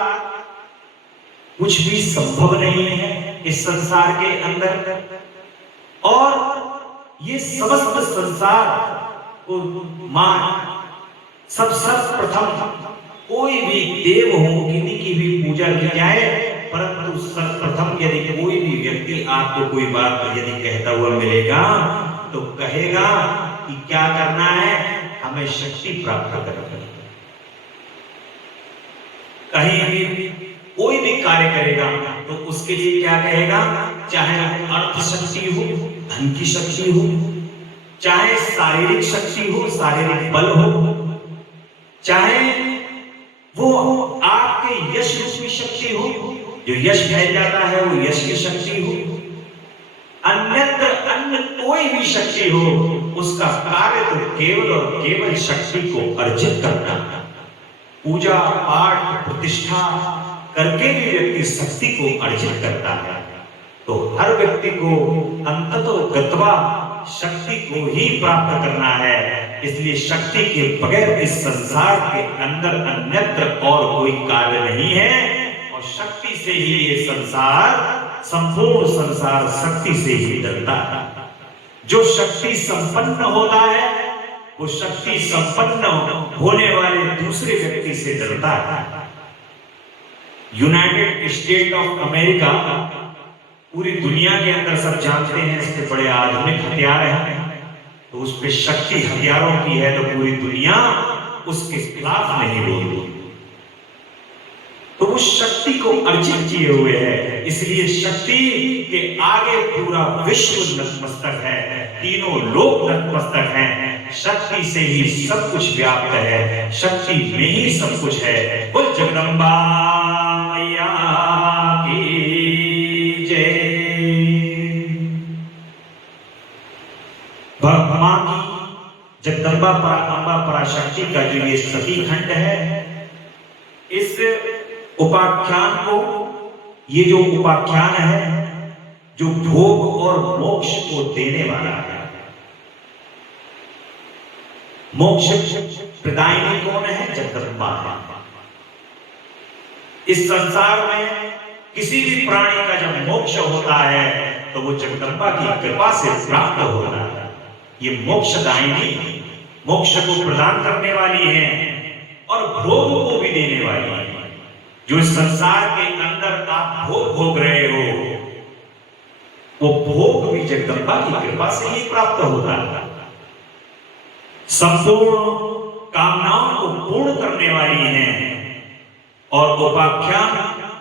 कुछ भी संभव नहीं है इस संसार के अंदर। और ये समस्त संसार को मां सब सर्वप्रथम कोई भी देव हो, किन्हीं की भी पूजा की जाए, परंतु सर्वप्रथम यदि कोई भी व्यक्ति आपको कोई बात यदि कहता हुआ मिलेगा तो कहेगा कि क्या करना है, हमें शक्ति प्राप्त करनी है। कहीं भी कोई भी कार्य करेगा तो उसके लिए क्या कहेगा, चाहे अर्थ शक्ति हो, धन की शक्ति हो, चाहे शारीरिक शक्ति हो, शारीरिक बल हो, चाहे जो यश फैल जाता है वो यश की शक्ति हो, अन्यत्र अन्य कोई भी शक्ति हो, उसका कार्य तो केवल और केवल शक्ति को अर्जित करना। पूजा पाठ प्रतिष्ठा करके भी व्यक्ति शक्ति को अर्जित करता है। तो हर व्यक्ति को अंततो गत्वा शक्ति को ही प्राप्त करना है। इसलिए शक्ति के बगैर इस संसार के अंदर अन्यत्र और कोई कार्य नहीं है, और शक्ति से ही ये संसार, संपूर्ण संसार शक्ति से ही चलता है। जो शक्ति संपन्न होता है वो शक्ति संपन्न होने वाले दूसरे व्यक्ति से डरता है। यूनाइटेड स्टेट ऑफ अमेरिका पूरी दुनिया के अंदर सब जानते हैं इसके बड़े आधुनिक हथियार हैं, तो उस पे शक्ति हथियारों की है, तो पूरी दुनिया उसके खिलाफ नहीं बोलती। तो उस शक्ति को अर्जित किए हुए है, इसलिए शक्ति के आगे पूरा विश्व नतमस्तक है, तीनों लोक नतमस्तक हैं। शक्ति से ही सब कुछ व्याप्त है, शक्ति में ही सब कुछ है। बोल जगदम्बा मैया की जय। भगवान की जगदम्बा अम्बा पराशक्ति का जो ये सती खंड है, इस उपाख्यान को, ये जो उपाख्यान है जो भोग और मोक्ष को देने वाला है। मोक्ष प्रदायिनी कौन है? जगदम्बा है। इस संसार में किसी भी प्राणी का जब मोक्ष होता है तो वो जगदम्बा की कृपा से प्राप्त होता है। ये मोक्षदायिनी, मोक्ष को प्रदान करने वाली है और भोग को भी देने वाली है। जो इस संसार के अंदर आप भोग भोग रहे हो, वो भोग भी जगदम्बा की कृपा से ही प्राप्त होता है। संपूर्ण कामनाओं को पूर्ण करने वाली है और उपाख्यान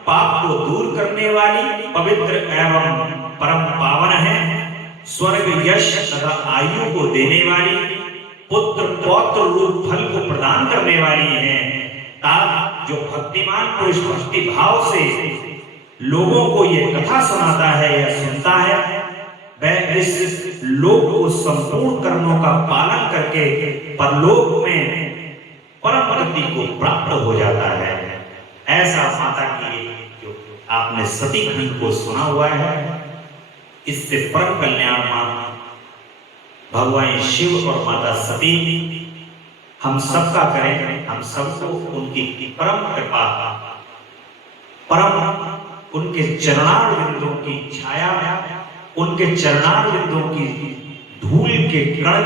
पाप को दूर करने वाली, पवित्र एवं परम पावन है। स्वर्ग यश तथा आयु को देने वाली, पुत्र पौत्र रूप फल को प्रदान करने वाली है। जो भक्तिमान पुरुष भक्ति भाव से लोगों को ये कथा सुनाता है या सुनता है, वह इस लोक को संपूर्ण कर्मों का पालन करके परलोक में परम गति को प्राप्त हो जाता है। ऐसा माता की जो आपने सती खंड को सुना हुआ है, इससे परम कल्याण माता भगवान शिव और माता सती हम सबका करें। हम सबको उनकी परम कृपा, परम उनके चरणार बिंदुओं की छाया, उनके चरणार बिंदुओं की धूल के कण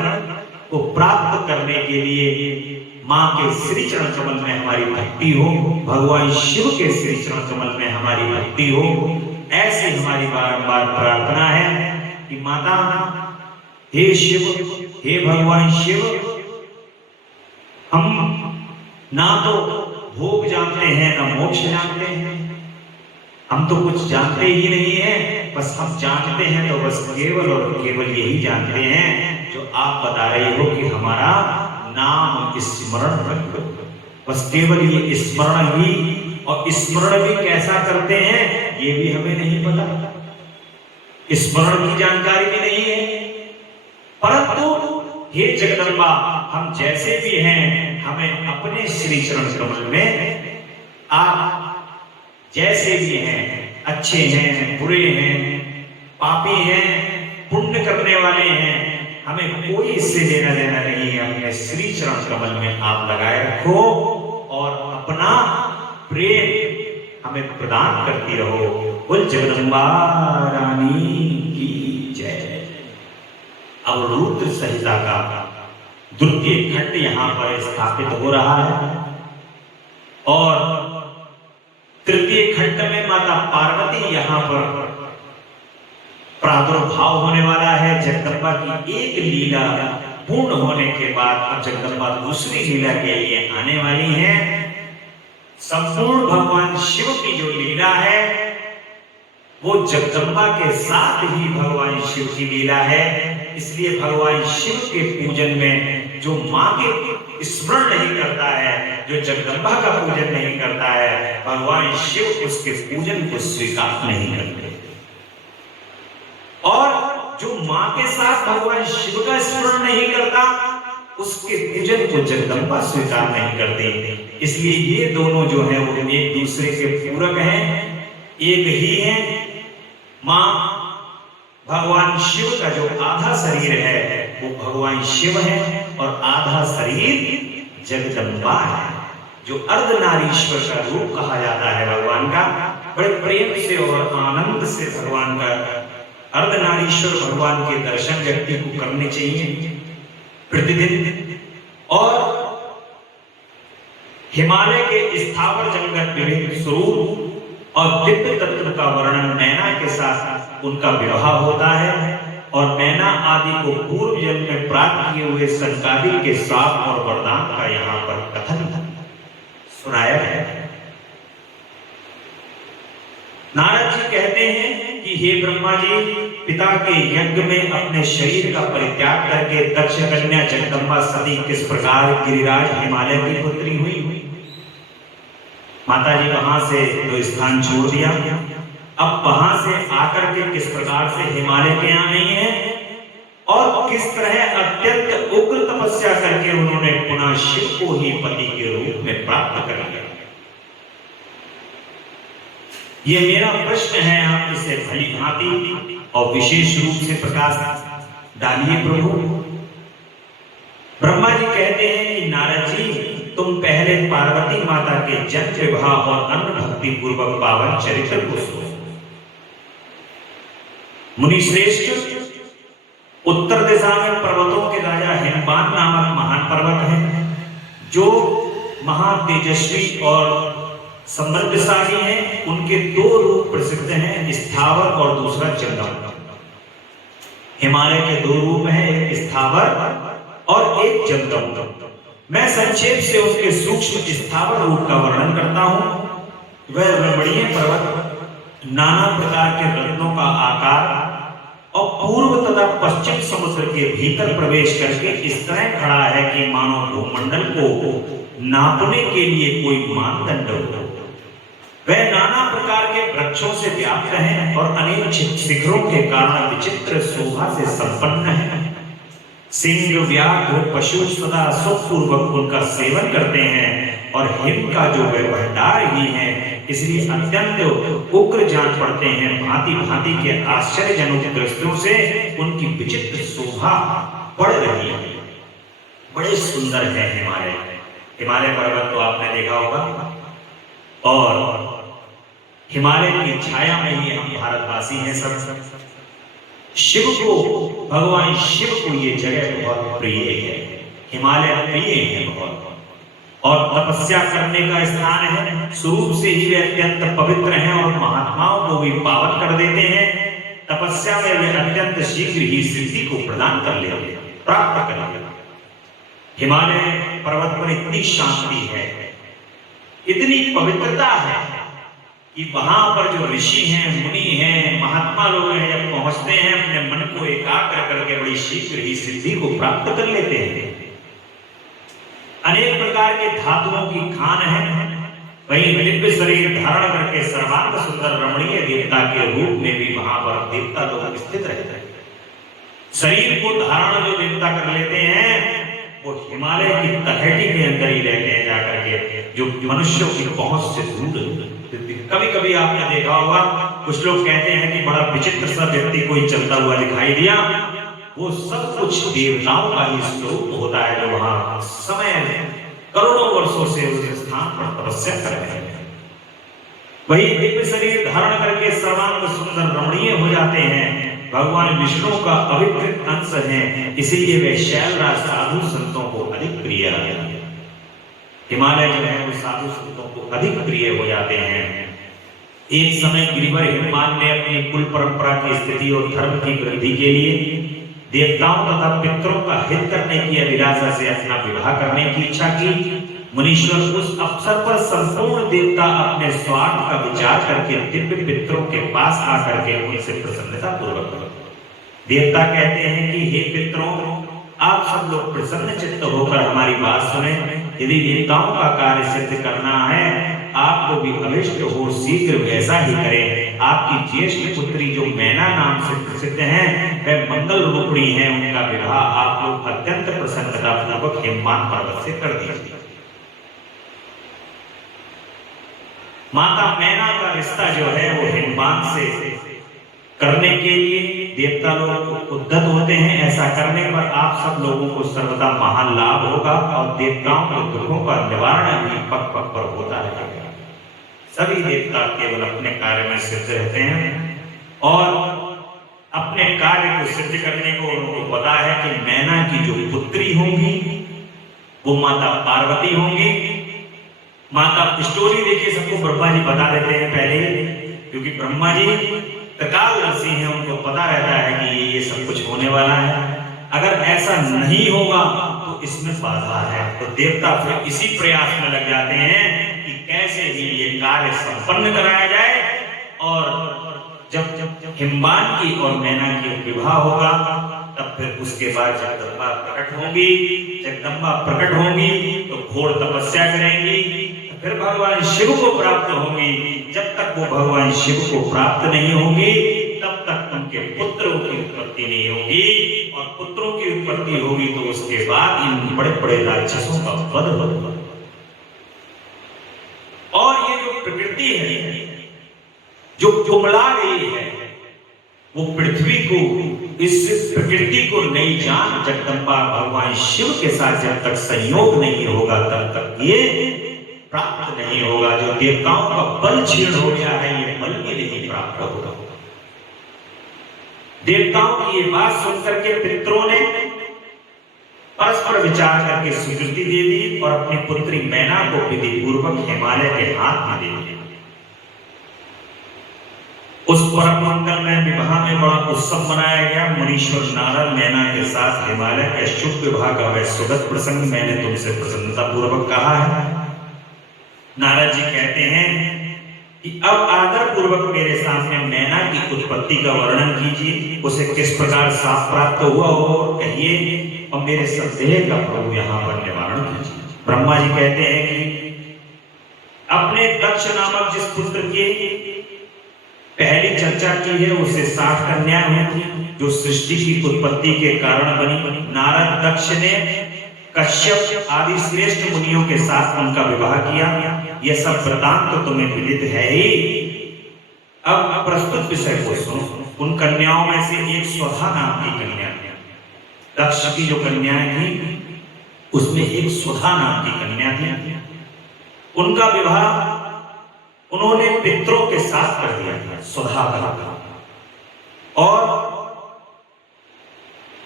को प्राप्त करने के लिए मां के श्री चरण कमल में हमारी भक्ति हो, भगवान शिव के श्री चरण कमल में हमारी भक्ति हो। ऐसी हमारी बारंबार प्रार्थना है कि माता, हे शिव, हे भगवान शिव, हम ना तो भोग जानते हैं ना मोक्ष जानते हैं, हम तो कुछ जानते ही नहीं है। बस हम जानते हैं तो बस केवल और केवल यही जानते हैं जो आप बता रहे हो कि हमारा नाम स्मरण रखो। बस केवल ये स्मरण ही, और स्मरण भी कैसा करते हैं ये भी हमें नहीं पता, स्मरण की जानकारी भी नहीं है। परंतु हे जगदम्बा, हम जैसे भी हैं, हमें अपने श्री चरण कमल में आप जैसे भी हैं, अच्छे हैं, बुरे हैं, पापी हैं, पुण्य करने वाले हैं, हमें कोई इससे लेना देना नहीं है। अपने श्री चरण कमल में आप लगाए रखो और अपना प्रेम हमें प्रदान करती रहो। बोल जगदम्बा रानी की जय। अब रुद्र संहिता का द्वितीय खंड यहाँ पर स्थापित हो रहा है और तृतीय खंड में माता पार्वती यहाँ पर प्रादुर्भाव होने वाला है। जगदम्बा की एक लीला पूर्ण होने के बाद अब जगदम्बा दूसरी लीला के लिए आने वाली है। संपूर्ण भगवान शिव की जो लीला है वो जगदम्बा के साथ ही भगवान शिव की लीला है। इसलिए भगवान शिव के पूजन में जो मां के स्मरण नहीं करता है, जो जगदम्बा का पूजन नहीं करता है, भगवान शिव उसके पूजन को स्वीकार नहीं करते। और जो मां के साथ भगवान शिव का स्मरण नहीं करता, उसके पूजन को जगदम्बा स्वीकार नहीं करते। इसलिए ये दोनों जो हैं वो एक दूसरे के पूरक हैं, एक ही हैं। मां भगवान शिव का जो आधा शरीर है वो भगवान शिव है, और आधा शरीर जगदम्बा है, जो अर्धनारीश्वर का रूप कहा जाता है भगवान का। बड़े प्रेम से और आनंद से भगवान का अर्धनारीश्वर भगवान के दर्शन व्यक्ति को करने चाहिए प्रतिदिन। और हिमालय के स्थावर जंगल विभिन्न स्वरूप और दिव्य तत्व का वर्णन नैना के साथ उनका विवाह होता है, और नैना आदि को पूर्व जन्म में प्राप्त किए हुए संकादिक के श्राप और वरदान का यहाँ पर कथन सुनाया है। नारद जी कहते हैं कि हे ब्रह्मा जी, पिता के यज्ञ में अपने शरीर का परित्याग करके दक्ष कन्या जगदम्बा सती किस प्रकार गिरिराज हिमालय की पुत्री हुई। माता जी वहां से तो स्थान छोड़ दिया, अब वहां से आकर के किस प्रकार से हिमालय के यहाँ आई है, और किस तरह अत्यंत उग्र तपस्या करके उन्होंने पुनः शिव को ही पति के रूप में प्राप्त कर लिया। ये मेरा प्रश्न है, आप इसे भली भांति और विशेष रूप से प्रकाश डालिए प्रभु। ब्रह्मा जी कहते हैं कि नारद जी, तुम पहले पार्वती माता के जन्म विवाह और अन्य भक्ति पूर्वक पावन चरित्र को सुनो। मुनि श्रेष्ठ, उत्तर दिशा में पर्वतों के राजा हिमवान नामक महान पर्वत है, जो महातेजस्वी और समृद्धशाली हैं। उनके दो रूप प्रसिद्ध हैं, स्थावर और दूसरा जंगम। हिमालय के दो रूप हैं, एक स्थावर और एक जंगम। मैं संक्षेप से उसके सूक्ष्म स्थावर रूप का वर्णन करता हूं। वह रमणीय पर्वत नाना प्रकार के रत्नों का आकार और पूर्व तथा पश्चिम समुद्र के भीतर प्रवेश करके इस तरह खड़ा है कि मानो भूमंडल को नापने के लिए कोई मानदंड हो। वह नाना प्रकार के वृक्षों से व्याप्त है और अनेक शिखरों के कारण विचित्र शोभा से संपन्न है। सिंह व्याघ्र पशु सदा सुखपूर्वक उनका सेवन करते हैं, और हिम का जो वे भंडार ही है, इसलिए अत्यंत उग्र जान पड़ते हैं। भांति भांति के आश्चर्यजनक दृष्टियों से उनकी विचित्र शोभा बढ़ रही है। बड़े सुंदर है हिमालय पर्वत तो आपने देखा होगा, और हिमालय की छाया में ही हम भारतवासी हैं सब। शिव को, भगवान शिव को ये जगह बहुत प्रिय है, हिमालय प्रिय है बहुत, और तपस्या करने का स्थान है। स्वरूप से ही वे अत्यंत पवित्र हैं और महात्माओं को भी पावन कर देते हैं। तपस्या में वे अत्यंत शीघ्र ही सिद्धि को प्रदान कर लेते, प्राप्त कर लेते। हिमालय पर्वत पर इतनी शांति है, इतनी पवित्रता है कि वहां पर जो ऋषि हैं, मुनि हैं, महात्मा लोग हैं, जब पहुंचते हैं अपने मन को एकाग्र करके बड़ी शीघ्र ही सिद्धि को प्राप्त कर लेते हैं। अनेक प्रकार के धातुओं की खान है। वहीं दिव्य शरीर धारण करके सर्वांग सुंदर रमणीय देवता के रूप में भी वहां पर देवता लोग स्थित रहते हैं। शरीर को धारण जो देवता कर लेते हैं वो हिमालय की तलहटी के अंदर ही रहते हैं जाकर के, जो मनुष्यों की पहुंच से दूर। कभी कभी आपने देखा होगा, कुछ लोग कहते हैं कि बड़ा विचित्र सा व्यक्ति कोई चलता हुआ दिखाई दिया, वो सब कुछ देवताओं का ही स्वरूप होता है, जो वहां समय करोड़ों वर्षों से उस स्थान पर तपस्या कर रहे हैं। वही दिव्य शरीर धारण करके सर्वांग सुंदर रमणीय हो जाते हैं। भगवान विष्णु का अविकृत अंश है, इसीलिए वे शैलराज साधु संतों को अधिक प्रिय है। हिमालय जो है वो साधु संतों को अधिक प्रिय हो जाते हैं। एक समय गिरिवर हिमवान ने अपनी कुल परंपरा की स्थिति और धर्म की वृद्धि के लिए देवताओं तथा पितरों का हित करने की अभिलाषा से अपना विवाह करने की इच्छा की। मुनीश्वर उस अवसर पर संपूर्ण देवता अपने स्वार्थ का विचार करके दिव्य पितरों के पास आकर के उनसे प्रसन्नता पूर्वक देवता कहते हैं कि हे पितरों, आप सब लोग प्रसन्न चित्त होकर हमारी बात सुने। यदि देवताओं का कार्य सिद्ध करना है, आपको भी अभिष्ट हो शीघ्र वैसा ही करें। आपकी ज्येष्ठ पुत्री जो मैना नाम से प्रसिद्ध हैं, वह मंगल रूपिणी हैं, उनका विवाह आप लोग अत्यंत प्रसन्नता पूर्वक हिमवान पर्वत से कर दीजिए। माता मैना का रिश्ता जो है वो हिमवान से करने के लिए देवता लोग उद्यत होते हैं। ऐसा करने पर आप सब लोगों को सर्वदा महान लाभ होगा और देवताओं के दुखों का निवारण भी पग पग पर होता रहेगा। सभी देवता केवल अपने कार्य में सिद्ध रहते हैं और अपने कार्य को सिद्ध करने को उनको पता है कि मैना की जो पुत्री होंगी वो माता पार्वती होंगी। माता स्टोरी देखिए, सबको ब्रह्मा जी बता देते हैं पहले, क्योंकि ब्रह्मा जी त्रिकालदर्शी हैं, उनको पता रहता है कि ये सब कुछ होने वाला है। अगर ऐसा नहीं होगा तो इसमें बाधा है, तो देवता फिर इसी प्रयास में लग जाते हैं कि कैसे ही ये कार्य संपन्न कराया जाए। और जब हिमवान की और मैना की विवाह होगा, तब फिर उसके बाद जगदम्बा प्रकट होंगी। जगदम्बा प्रकट होंगी तो घोर तपस्या करेंगी, फिर भगवान शिव को प्राप्त होंगी। जब तक वो भगवान शिव को प्राप्त नहीं होंगी, तब तक उनके पुत्रों की उत्पत्ति नहीं होगी, और पुत्रों की उत्पत्ति होगी तो उसके बाद इन बड़े बड़े राक्षसों का वध होगा। और ये जो प्रकृति है जो कुमला गई है, वो पृथ्वी को, इस प्रकृति को नई जान जगदम्बा भगवान शिव के साथ जब तक संयोग नहीं होगा, तब तक ये प्राप्त नहीं होगा। जो देवताओं का बल क्षीण हो गया है, ये बल भी नहीं प्राप्त होगा। देवताओं की ये बात सुनकर के पितरों ने परस्पर विचार करके स्वीकृति दे दी और अपनी पुत्री मैना को विधि पूर्वक हिमालय के हाथ में दे दिया। उस परम मंगलमय विवाह में बड़ा उत्सव मनाया गया। मुनीश्वर नारद मैना के साथ हिमालय के शुभ विवाह का वह सुखद प्रसंग मैंने तुमसे प्रसन्नता पूर्वक कहा है। नारद जी कहते हैं कि अब आदर पूर्वक मेरे सामने मैना की उत्पत्ति का वर्णन कीजिए, उसे किस प्रकार साफ प्राप्त हुआ हो कहिए, और मेरे संदेह का प्रभु यहाँ पर निवारण कीजिए। ब्रह्मा जी कहते हैं कि अपने दक्ष नामक जिस पुत्र की पहली चर्चा की है, उसे 60 कन्या हुई थी जो सृष्टि की उत्पत्ति के कारण बनी। नारद दक्ष ने कश्यप आदि श्रेष्ठ मुनियों के साथ उनका विवाह किया। यह सब वृतांत तो तुम्हें विदित है ही। अब प्रस्तुत विषय को सुनो। उन कन्याओं में से एक स्वधा नाम की कन्या, दक्ष की जो कन्याएं थी उसमें एक स्वधा नाम की कन्या थी। उनका विवाह उन्होंने पितरों के साथ कर दिया था, स्वधा का। और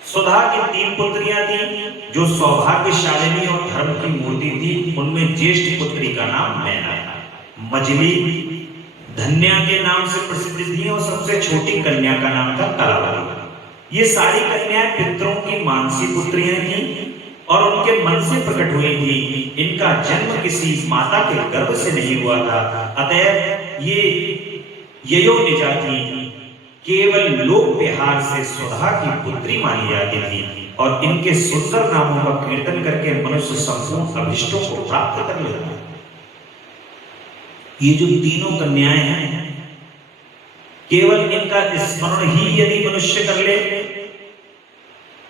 सुधा की 3 पुत्रियां थी जो सौभाग्यशालिनी और धर्म की मूर्ति थी। उनमें ज्येष्ठ पुत्री का नाम मैना, मजली, धन्या के नाम से प्रसिद्ध थी, और सबसे छोटी कन्या का नाम था कलावती। ये सारी कन्याएं पितरों की मानसी पुत्रियां थी और उनके मन से प्रकट हुई थी। इनका जन्म किसी माता के गर्भ से नहीं हुआ था, अतएव ये ययो निजा थी, केवल लोक विहार से सुधा की पुत्री मानी जाती थी। और इनके सुंदर नामों का कीर्तन करके मनुष्य संपूर्ण अभिष्टों को प्राप्त कर लेता है। ये जो तीनों कन्याएं हैं, केवल इनका स्मरण ही यदि मनुष्य कर ले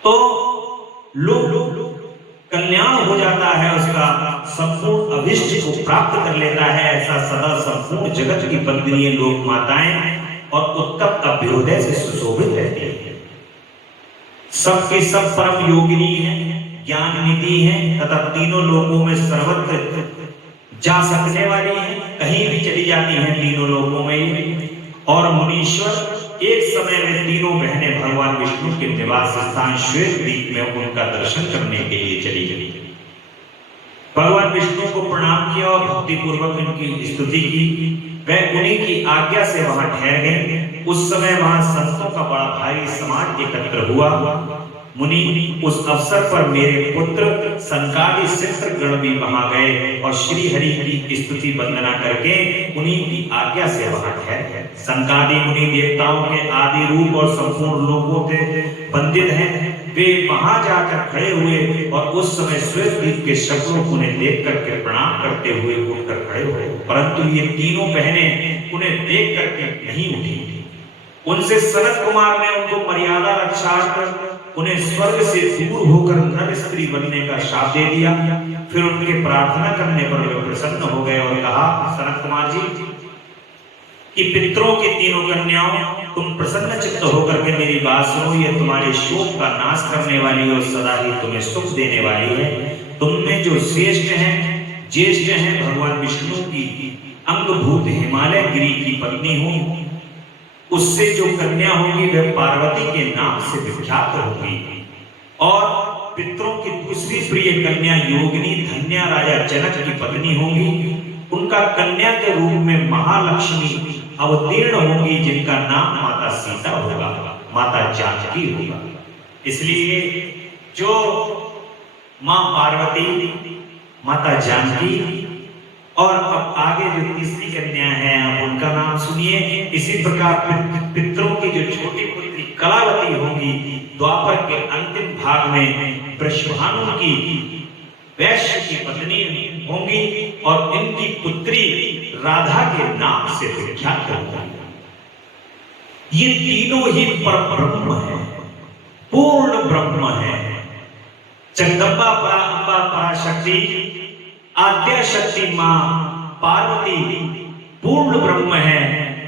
तो लोक कल्याण हो जाता है, उसका संपूर्ण अभिष्ट को प्राप्त कर लेता है। ऐसा सदा संपूर्ण जगत की बंदनीय लोक माताएं और उत्तम अभ्युदय से सुशोभित रहती है। सबके सब परम योगिनी है, ज्ञान निधि है तथा तीनों लोकों में सर्वत्र जा सकने वाली है, कहीं भी चली जाती हैं तीनों लोकों में। और मुनीश्वर एक समय में तीनों बहनें भगवान विष्णु के निवास स्थान श्वेत द्वीप में उनका दर्शन करने के लिए चली गई। भगवान विष्णु को प्रणाम किया और भक्ति पूर्वक उनकी स्तुति की। वह उन्हीं की आज्ञा से वहां ठहर गए। उस समय वहां संतों का बड़ा भारी समाज एकत्र हुआ। मुनि उस अवसर पर मेरे पुत्र सनकादि सिद्ध गण भी वहां गए और श्री हरि की स्तुति वंदना करके उन्हीं की आज्ञा से वहां ठहर गए। सनकादि मुनि देवताओं के आदि रूप और संपूर्ण लोकों से वंदित हैं। वे वहां जाकर खड़े हुए और उस समय श्वेतदीप के शत्रुओं उन्हें देख करके प्रणाम करते हुए उठकर खड़े हुए, परंतु ये तीनों बहनें उन्हें देख करके नहीं उठी। उनसे सनत कुमार ने उनको मर्यादा रक्षार्थ उन्हें स्वर्ग से दूर होकर नर स्त्री बनने का शाप दे दिया। फिर उनके प्रार्थना करने पर वे प्रसन्न हो गए और कहा, सनत कुमार जी कि पितरों की तीनों कन्याओं, तुम प्रसन्न चित्त होकर के मेरी बात सुनो। ये तुम्हारे शोक का नाश करने वाली और सदा ही तुम्हें सुख देने वाली है। तुमने जो श्रेष्ठ हैं, ज्येष्ठ हैं, भगवान विष्णु की अंगभूत हिमालय गिरी की पत्नी हो, उससे जो कन्या होगी वह पार्वती के नाम से विख्यात होगी। और पितरों की दूसरी प्रिय कन्या योगिनी धन्या राजा जनक की पत्नी होगी। उनका कन्या के रूप में महालक्ष्मी अवतीर्ण होगी, जिनका नाम माता सीता होगा, माता जानकी होगा। इसलिए जो मां पार्वती, माता जानकी और अब आगे जो तीसरी कन्या है आप उनका नाम सुनिए। इसी प्रकार पितरों की जो छोटी पुत्री कलावती होगी, द्वापर के अंतिम भाग में वृषभानु की वैश्य की पत्नी होंगी और इनकी पुत्री राधा के नाम से विख्यात होगी। ये तीनों ही परब्रह्म है, पूर्ण ब्रह्म है। जगदम्बा परांबा पराशक्ति आद्या शक्ति मां पार्वती पूर्ण ब्रह्म है,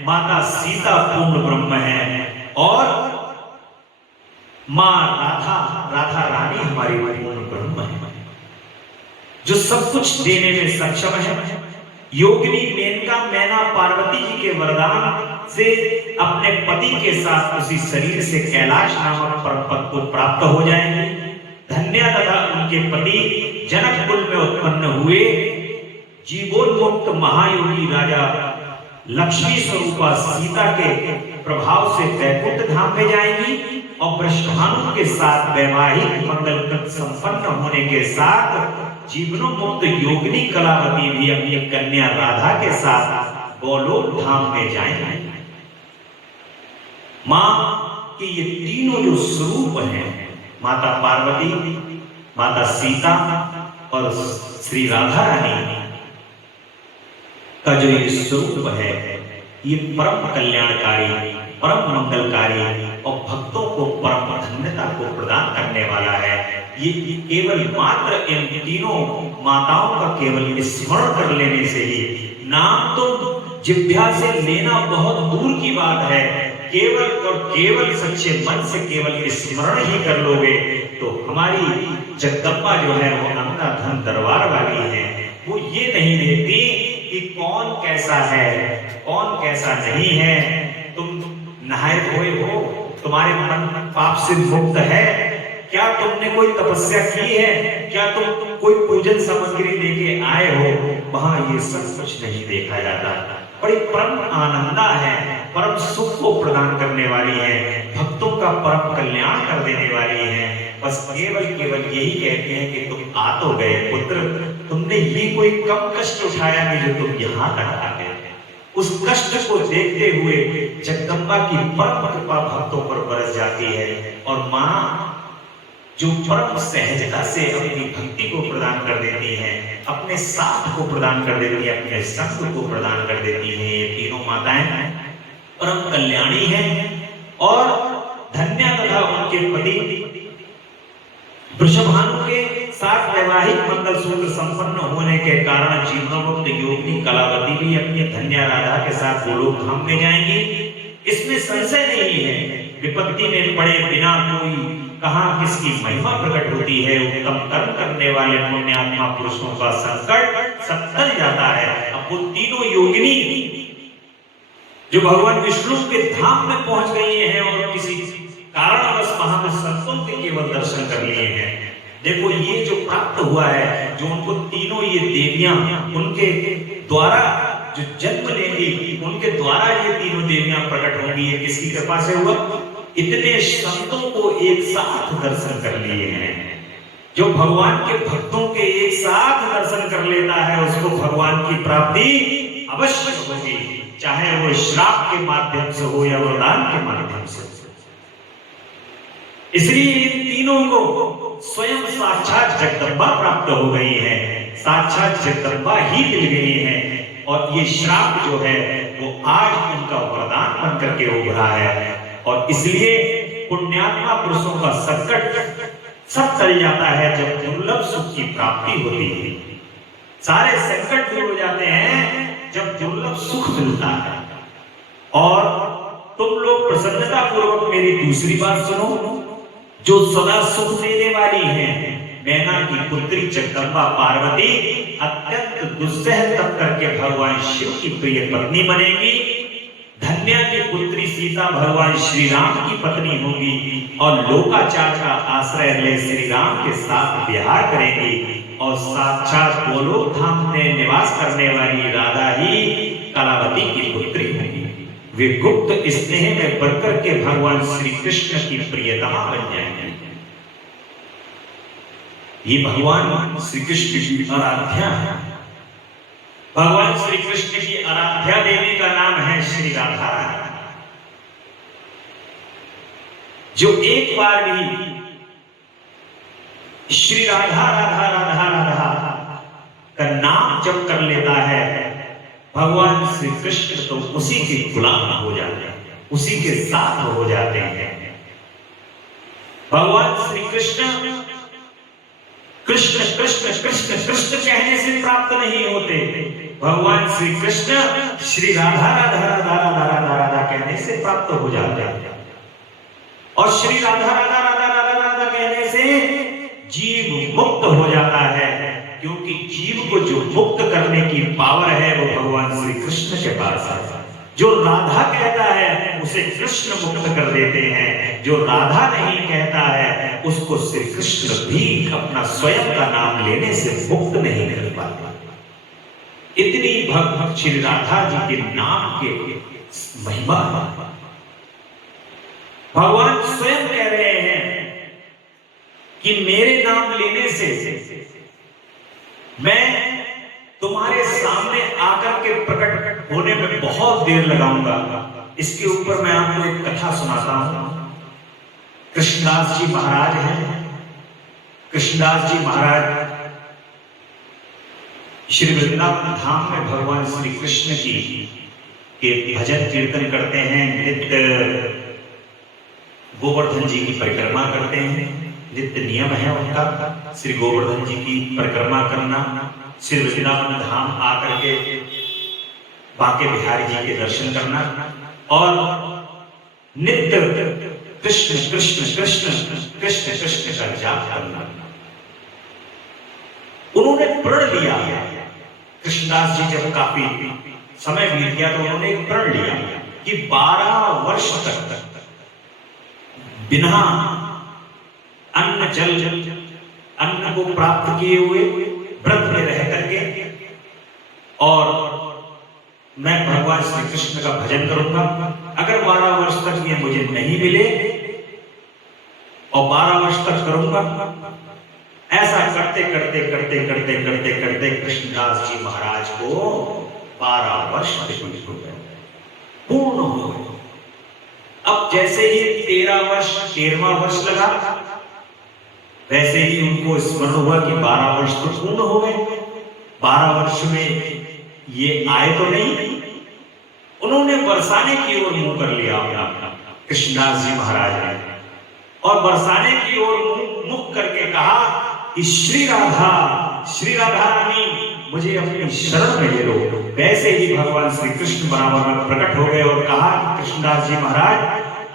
माता सीता पूर्ण ब्रह्म है और मां राधा रानी हमारी पूर्ण ब्रह्म है, जो सब कुछ देने में सक्षम है। योगिनी मेनका मैना पार्वती जी के वरदान से अपने पति के साथ उसी शरीर से कैलाश नामक परम पद को प्राप्त हो जाएंगे। धन्या तथा उनके पति जनक कुल में उत्पन्न हुए जीवोन्मुक्त महायोगी राजा लक्ष्मी स्वरूपा सीता के प्रभाव से वैकुंठ धाम में जाएंगी और वृषभानु के साथ वैवाहिक मंगल संपन्न होने के साथ जीवनोन्मुक्त योगिनी कलावती भी अपनी कन्या राधा के साथ गोलोक धाम में जाएंगे। मां के ये तीनों जो स्वरूप हैं, माता पार्वती, माता सीता और श्री राधा रानी का जो ये स्वरूप है, ये परम कल्याणकारी, परम मंगलकारी और भक्तों को परम धन्यता को प्रदान करने वाला है। ये केवल मात्र इन तीनों माताओं का केवल स्मरण कर लेने से ही, नाम तो जिह्वा से लेना बहुत दूर की बात है, केवल और केवल सच्चे मन से केवल स्मरण ही कर लोगे तो हमारी जगदम्बा जो है वो अंधा धन दरबार वाली है। वो ये नहीं देखती कि कौन कैसा है, कौन कैसा नहीं है। तुम नहाए धोए हो, तुम्हारे मन पाप से मुक्त है, क्या तुमने कोई तपस्या की है, क्या तुम कोई पूजन सामग्री लेके आए हो, वहां ये सब कुछ नहीं देखा जाता। बड़ी परम आनंदा है, परम सुख को प्रदान करने वाली है, भक्तों का परम कल्याण कर देने वाली है। बस केवल केवल यही कहते हैं कि तुम आ तो गए पुत्र, तुमने ये कोई कम कष्ट उठाया नहीं जो तुम यहाँ तक आ गए। उस कष्ट को देखते हुए जगदम्बा की परम कृपा भक्तों पर बरस जाती है और मां जो परम सहजता से अपनी भक्ति को प्रदान कर देती है, अपने साथ को प्रदान कर देती है, अपने संग को प्रदान कर देती है। ये तीनों माताएं परम कल्याणी हैं और धन्या तथा उनके पति वृषभानु के साथ वैवाहिक मंगल सूत्र संपन्न होने के कारण जीवनोन्मुक्त योगिनी कलावती भी अपनी धन्या राधा के साथ गोलोक धाम में जाएंगी। इसमें संशय नहीं है। विपत्ति में पड़े बिना कोई कहां किसकी महिमा प्रकट होती है। उत्तम कर्म करने वाले पुण्यात्मा पुरुषों का संकट सब टल जाता है। अब वो तीनों योगिनी जो भगवान विष्णु के धाम में पहुंच गई हैं और किसी कारणवश वहां में संतों के केवल दर्शन कर लिए हैं। देखो ये जो प्राप्त हुआ है, जो उनको तीनों ये देवियां उनके द्वारा जो जन्म लेंगी, उनके द्वारा ये तीनों देवियां प्रकट होंगी। ये किसकी कृपा से हुआ? इतने संतों को एक साथ दर्शन कर लिए हैं। जो भगवान के भक्तों के एक साथ दर्शन कर लेता है उसको भगवान की प्राप्ति अवश्य होगी, चाहे वो श्राप के माध्यम से हो या वरदान के माध्यम से। इसलिए तीनों को स्वयं साक्षात जगदम्बा प्राप्त हो गई है, साक्षात जगदम्बा ही मिल गई है। और ये श्राप जो है वो आज उनका वरदान बन करके उभरा है। और इसलिए पुण्यात्मा पुरुषों का संकट सब टल जाता है जब दुर्लभ सुख की प्राप्ति होती है। सारे संकट दूर हो जाते हैं जब दुर्लभ सुख मिलता है। और तुम लोग प्रसन्नता पूर्वक मेरी दूसरी बात सुनो, जो सदा सुख देने वाली है, मैना की पुत्री जगदम्बा पार्वती अत्यंत दुस्सह तप करके भगवान शिव की प्रिय पत्नी बनेगी। धन्या की पुत्री सीता भगवान श्री राम की पत्नी होगी और लोकाचार का आश्रय ले श्री राम के साथ विहार करेंगी। और साक्षात गोलोक धाम में निवास करने वाली राधा ही कलावती की पुत्री होगी। वे गुप्त स्नेह में बढ़कर के भगवान श्री कृष्ण की प्रियतमा बन जाएंगे। ये भगवान श्री कृष्ण की आराध्या है। भगवान श्री कृष्ण की आराध्या देवी का नाम है श्री राधा, जो एक बार भी श्री राधा राधा राधा राधा का नाम जप कर लेता है, भगवान श्री कृष्ण तो उसी के गुलाम हो जाते हैं, उसी के साथ हो जाते हैं। भगवान श्री कृष्ण कृष्ण कृष्ण कृष्ण कृष्ण कहने से प्राप्त नहीं होते। भगवान श्री कृष्ण श्री राधा राधा राधा राधा राधा राधा कहने से प्राप्त हो जाते हैं। और श्री राधा राधा राधा राधा राधा कहने से जीव मुक्त हो जाता है, क्योंकि जीव को जो मुक्त करने की पावर है वो भगवान श्री कृष्ण के पास है। जो राधा कहता है उसे कृष्ण मुक्त कर देते हैं, जो राधा नहीं कहता है उसको श्री कृष्ण भी अपना स्वयं का नाम लेने से मुक्त नहीं कर पाता। इतनी भक्त श्री राधा जी के नाम के महिमा। भगवान स्वयं कह रहे हैं कि मेरे नाम लेने से मैं तुम्हारे सामने आकर के प्रकट होने में बहुत देर लगाऊंगा। इसके ऊपर मैं आपको एक कथा सुनाता हूं। कृष्णदास जी महाराज हैं। कृष्णदास जी महाराज श्री वृंदावन धाम में भगवान श्री कृष्ण की के भजन कीर्तन करते हैं, नित्य गोवर्धन जी की परिक्रमा करते हैं। नित्य नियम है उनका श्री गोवर्धन जी की परिक्रमा करना, श्री वृंदावन धाम आकर के बाके बिहारी जी के दर्शन करना और नित्य कृष्ण कृष्ण कृष्ण कृष्ण कृष्ण का जाप करना। उन्होंने प्रण लिया। कृष्णदास जी जब काफी समय बीत गया तो उन्होंने एक प्रण लिया कि 12 वर्ष तक बिना अन्न जल अन्न को प्राप्त किए हुए व्रत में रह करके और मैं भगवान श्री कृष्ण का भजन करूंगा। अगर 12 वर्ष तक ये मुझे नहीं मिले और 12 वर्ष तक करूंगा, ऐसा करते करते करते करते करते करते कृष्णदास जी महाराज को 12 वर्ष पूर्ण हो गए। अब जैसे ही 13वां वर्ष लगा, वैसे ही उनको स्मरण हुआ कि 12 वर्ष तो पूर्ण हो गए। 12 वर्ष में ये आए तो नहीं। उन्होंने बरसाने की ओर मुंह कर लिया कृष्णदास जी महाराज ने, और बरसाने की ओर मुख करके कहा कि श्री राधा रानी मुझे अपनी शरण में ले लो। वैसे ही भगवान श्री कृष्ण बराबर में प्रकट हो गए और कहा कि कृष्णदास जी महाराज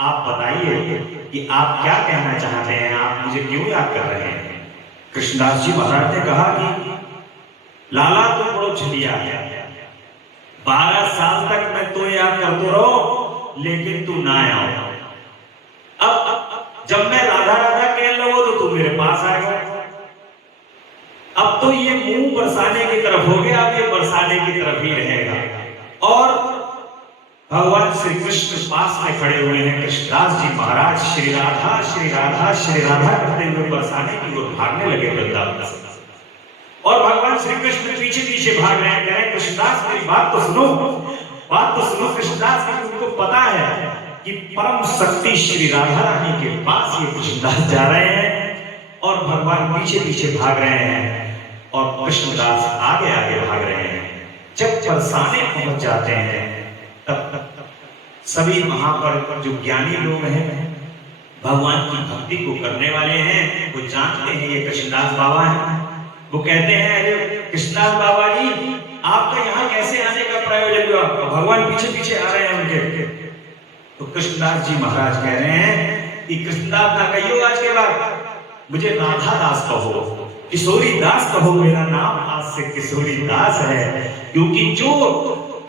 आप बताइए कि आप क्या कहना चाहते हैं, आप मुझे क्यों याद कर रहे हैं। कृष्णदास जी महाराज ने कहा कि लाला तो बड़ो छलिया है, 12 साल तक मैं तो याद करते रहो लेकिन तू ना आओ। अब जब मैं राधा राधा कह लो तो तू मेरे पास आएगा। अब तो ये मुंह बरसाने की तरफ हो गया, अब ये बरसाने की तरफ ही रहेगा। और भगवान श्री कृष्ण पास में खड़े हुए हैं। कृष्णदास जी महाराज श्री राधा श्री राधा श्री राधा करते हुए बरसाने की ओर भागने लगे वृंदावन से, और भगवान श्री कृष्ण पीछे पीछे भाग रहे हैं। कह रहे कृष्णदास मेरी बात तो सुनो, बात तो सुनो। कृष्णदास जी उनको पता है कि परम शक्ति श्री राधा रानी के पास ये कृष्णदास जा रहे हैं और भगवान पीछे पीछे भाग रहे हैं और कृष्णदास आगे आगे भाग रहे हैं। जब बरसाने पहुंच जाते हैं तब सभी वहां पर जो ज्ञानी लोग हैं, भगवान की भक्ति को करने वाले हैं, वो जानते हैं ये कृष्णदास बाबा हैं। वो कहते हैं, अरे कृष्णदास बाबा जी, आपका यहाँ कैसे आने का प्रयोजन हुआ? भगवान पीछे पीछे आ रहे हैं उनके। तो कृष्णदास जी महाराज कह रहे हैं कि कृष्णदास ना कहियो आज के बाद, मुझे राधा दास कहो, किशोरी दास कहो, मेरा नाम आज से किशोरी दास है। क्योंकि जो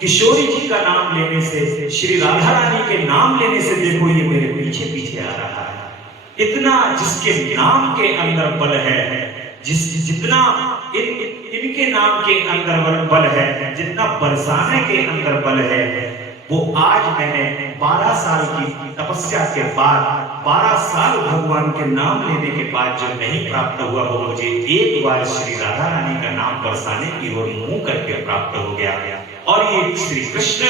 किशोरी जी का नाम लेने से, श्री राधा रानी के नाम लेने से देखो ये मेरे पीछे पीछे आ रहा है। इतना जिसके नाम के अंदर बल है, जितना इनके नाम के अंदर बल है, जितना बरसाने के अंदर बल है, वो आज मैंने 12 साल की तपस्या के बाद, 12 साल भगवान के नाम लेने के बाद जो नहीं प्राप्त हुआ, वो मुझे एक बार श्री राधा रानी का नाम बरसाने की ओर मुंह करके प्राप्त हो गया। और ये श्री कृष्ण,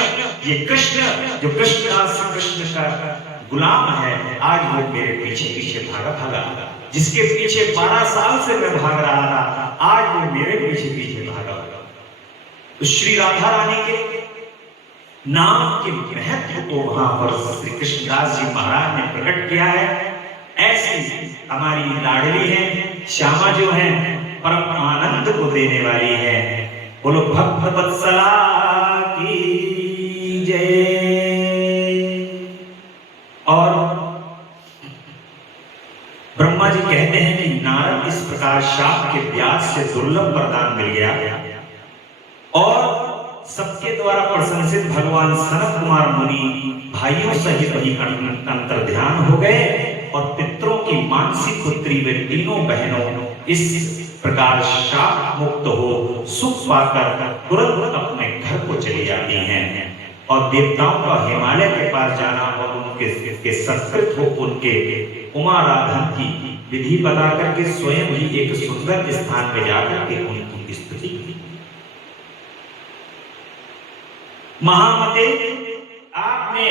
ये कृष्ण जो कृष्णदास कृष्ण का गुलाम है, आज वो मेरे पीछे पीछे भागा, जिसके पीछे 12 साल से मैं भाग रहा था, आज वो मेरे पीछे पीछे भागा। तो श्री राधा रानी के नाम के महत्व को वहां पर श्री कृष्णदास जी महाराज ने प्रकट किया है। ऐसी हमारी लाडली है श्यामा जो है, परम आनंद को देने वाली है। बोलो भक्त वत्सला की जय। और ब्रह्मा जी कहते हैं कि नारद इस प्रकार शाप के ब्याज से दुर्लभ वरदान मिल गया और सबके द्वारा प्रशंसित भगवान सनत कुमार मुनि भाइयों सहित वही अंतर ध्यान हो गए और पितरों की मानसिक पुत्री वे तीनों बहनों इस प्रकार शाप मुक्त हो सुख पाकर तुरंत अपने घर को चली जाती हैं। और देवताओं का हिमालय के पास जाना और उनके संस्कृत हो उनके उमाराधन की विधि बता करके स्वयं ही एक सुंदर स्थान में जाकर के उनकी स्तुति की। महामते, आपने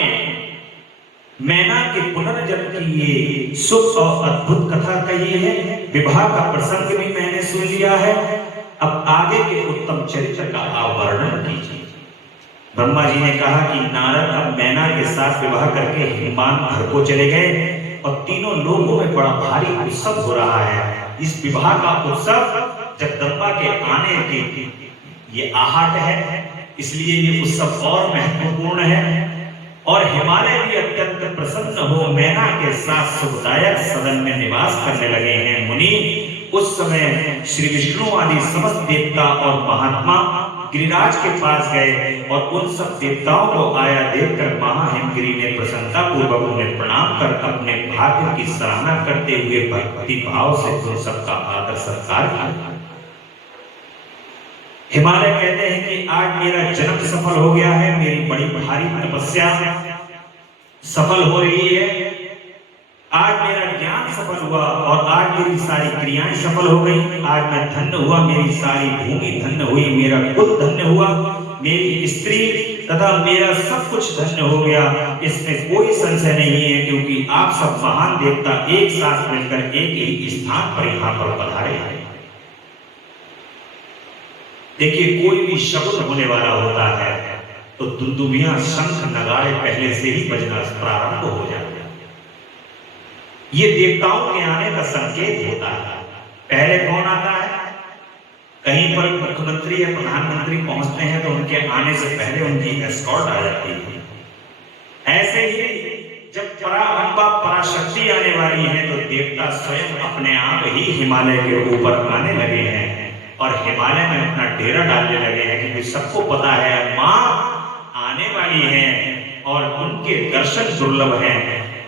मैना के पुनर्जन्म की ये सुख और अद्भुत कथा कही है, विवाह का प्रसंग भी मैंने सुन लिया है। अब आगे के उत्तम चरित्र का आप वर्णन कीजिए। ब्रह्मा जी ने कहा कि नारद अब मैना के साथ विवाह करके हिमवान घर को चले गए और तीनों लोगों में बड़ा भारी उत्सव हो रहा है। इस विवाह का उत्सव जगदम्बा के आने की ये आहट है, इसलिए ये उत्सव और महत्वपूर्ण है। और हिमालय भी अत्यंत प्रसन्न हो मैना के साथ सुखदायक सदन में निवास करने लगे हैं। मुनि उस समय श्री विष्णु आदि समस्त देवता और महात्मा गिरिराज के पास गए और उन सब देवताओं को आया देखकर महाहिमगिरि ने प्रसन्नता पूर्वक उन्हें प्रणाम कर अपने भाग्य की सराहना करते हुए भक्ति भाव से उन सबका आदर सत्कार किया। हिमालय कहते हैं कि आज मेरा जन्म सफल हो गया है, मेरी बड़ी भारी तपस्या सफल हो रही है, आज मेरा ज्ञान सफल हुआ और आज मेरी सारी क्रियाएं सफल हो गई, आज मैं धन्य हुआ, मेरी सारी भूमि धन्य हुई, मेरा कुल धन्य हुआ, मेरी स्त्री तथा मेरा सब कुछ धन्य हो गया। इसमें कोई संशय नहीं है, क्योंकि आप सब महान देवता एक साथ मिलकर एक ही स्थान पर यहाँ पर पधारे हैं। देखिए, कोई भी शब्द होने वाला होता है तो दुंदुभियां शंख नगाड़े पहले से ही बजना प्रारंभ हो जाते हैं। ये देवताओं के आने का संकेत होता है। पहले कौन आता है? कहीं पर मुख्यमंत्री या प्रधानमंत्री पहुंचते हैं तो उनके आने से पहले उनकी एस्कॉर्ट आ जाती है। ऐसे ही जब पराअंबा पराशक्ति आने वाली है तो देवता स्वयं अपने आप ही हिमालय के ऊपर आने लगे हैं और हिमालय में अपना डेरा डालने लगे हैं, क्योंकि सबको पता है मां आने वाली है और उनके दर्शन दुर्लभ हैं।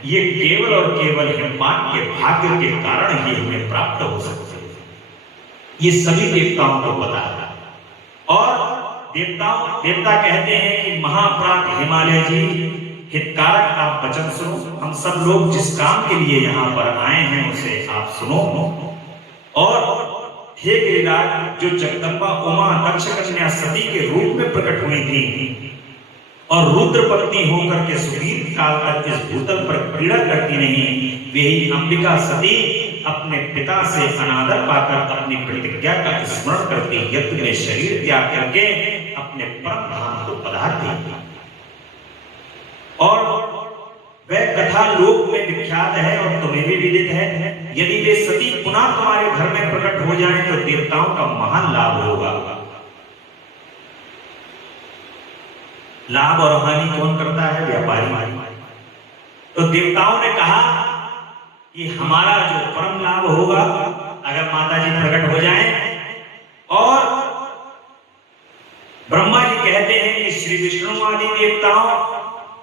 ये केवल और केवल हिमवान के भाग्य के कारण ही हमें प्राप्त हो सकते हैं। ये सभी देवताओं को पता है। और देवता कहते हैं कि महाप्रात हिमालय जी, हितकारक आप वचन सुनो। हम सब लोग जिस काम के लिए यहाँ पर आए हैं उसे आप सुनो। और हे गिरिराज, जो जगदम्बा उमा दक्ष कन्या सती के रूप में प्रकट हुई थी और रुद्र पत्नी होकर के सुदीर्घ काल तक इस भूतल पर क्रीड़ा करती नहीं, वही अंबिका सती अपने पिता से अनादर पाकर अपनी प्रतिज्ञा का स्मरण करती यज्ञ में शरीर त्याग करके अपने परम धाम को पधारती। और वह कथा लोक में विख्यात है और तुम्हें भी विदित है। यदि वे सती पुनः तुम्हारे घर में प्रकट हो जाएं तो देवताओं का महान लाभ होगा। लाभ और हानि कौन करता है? व्यापारी। तो देवताओं ने कहा कि हमारा जो परम लाभ होगा अगर माता जी प्रकट हो जाएं। और ब्रह्मा जी कहते हैं कि श्री विष्णु आदि देवताओं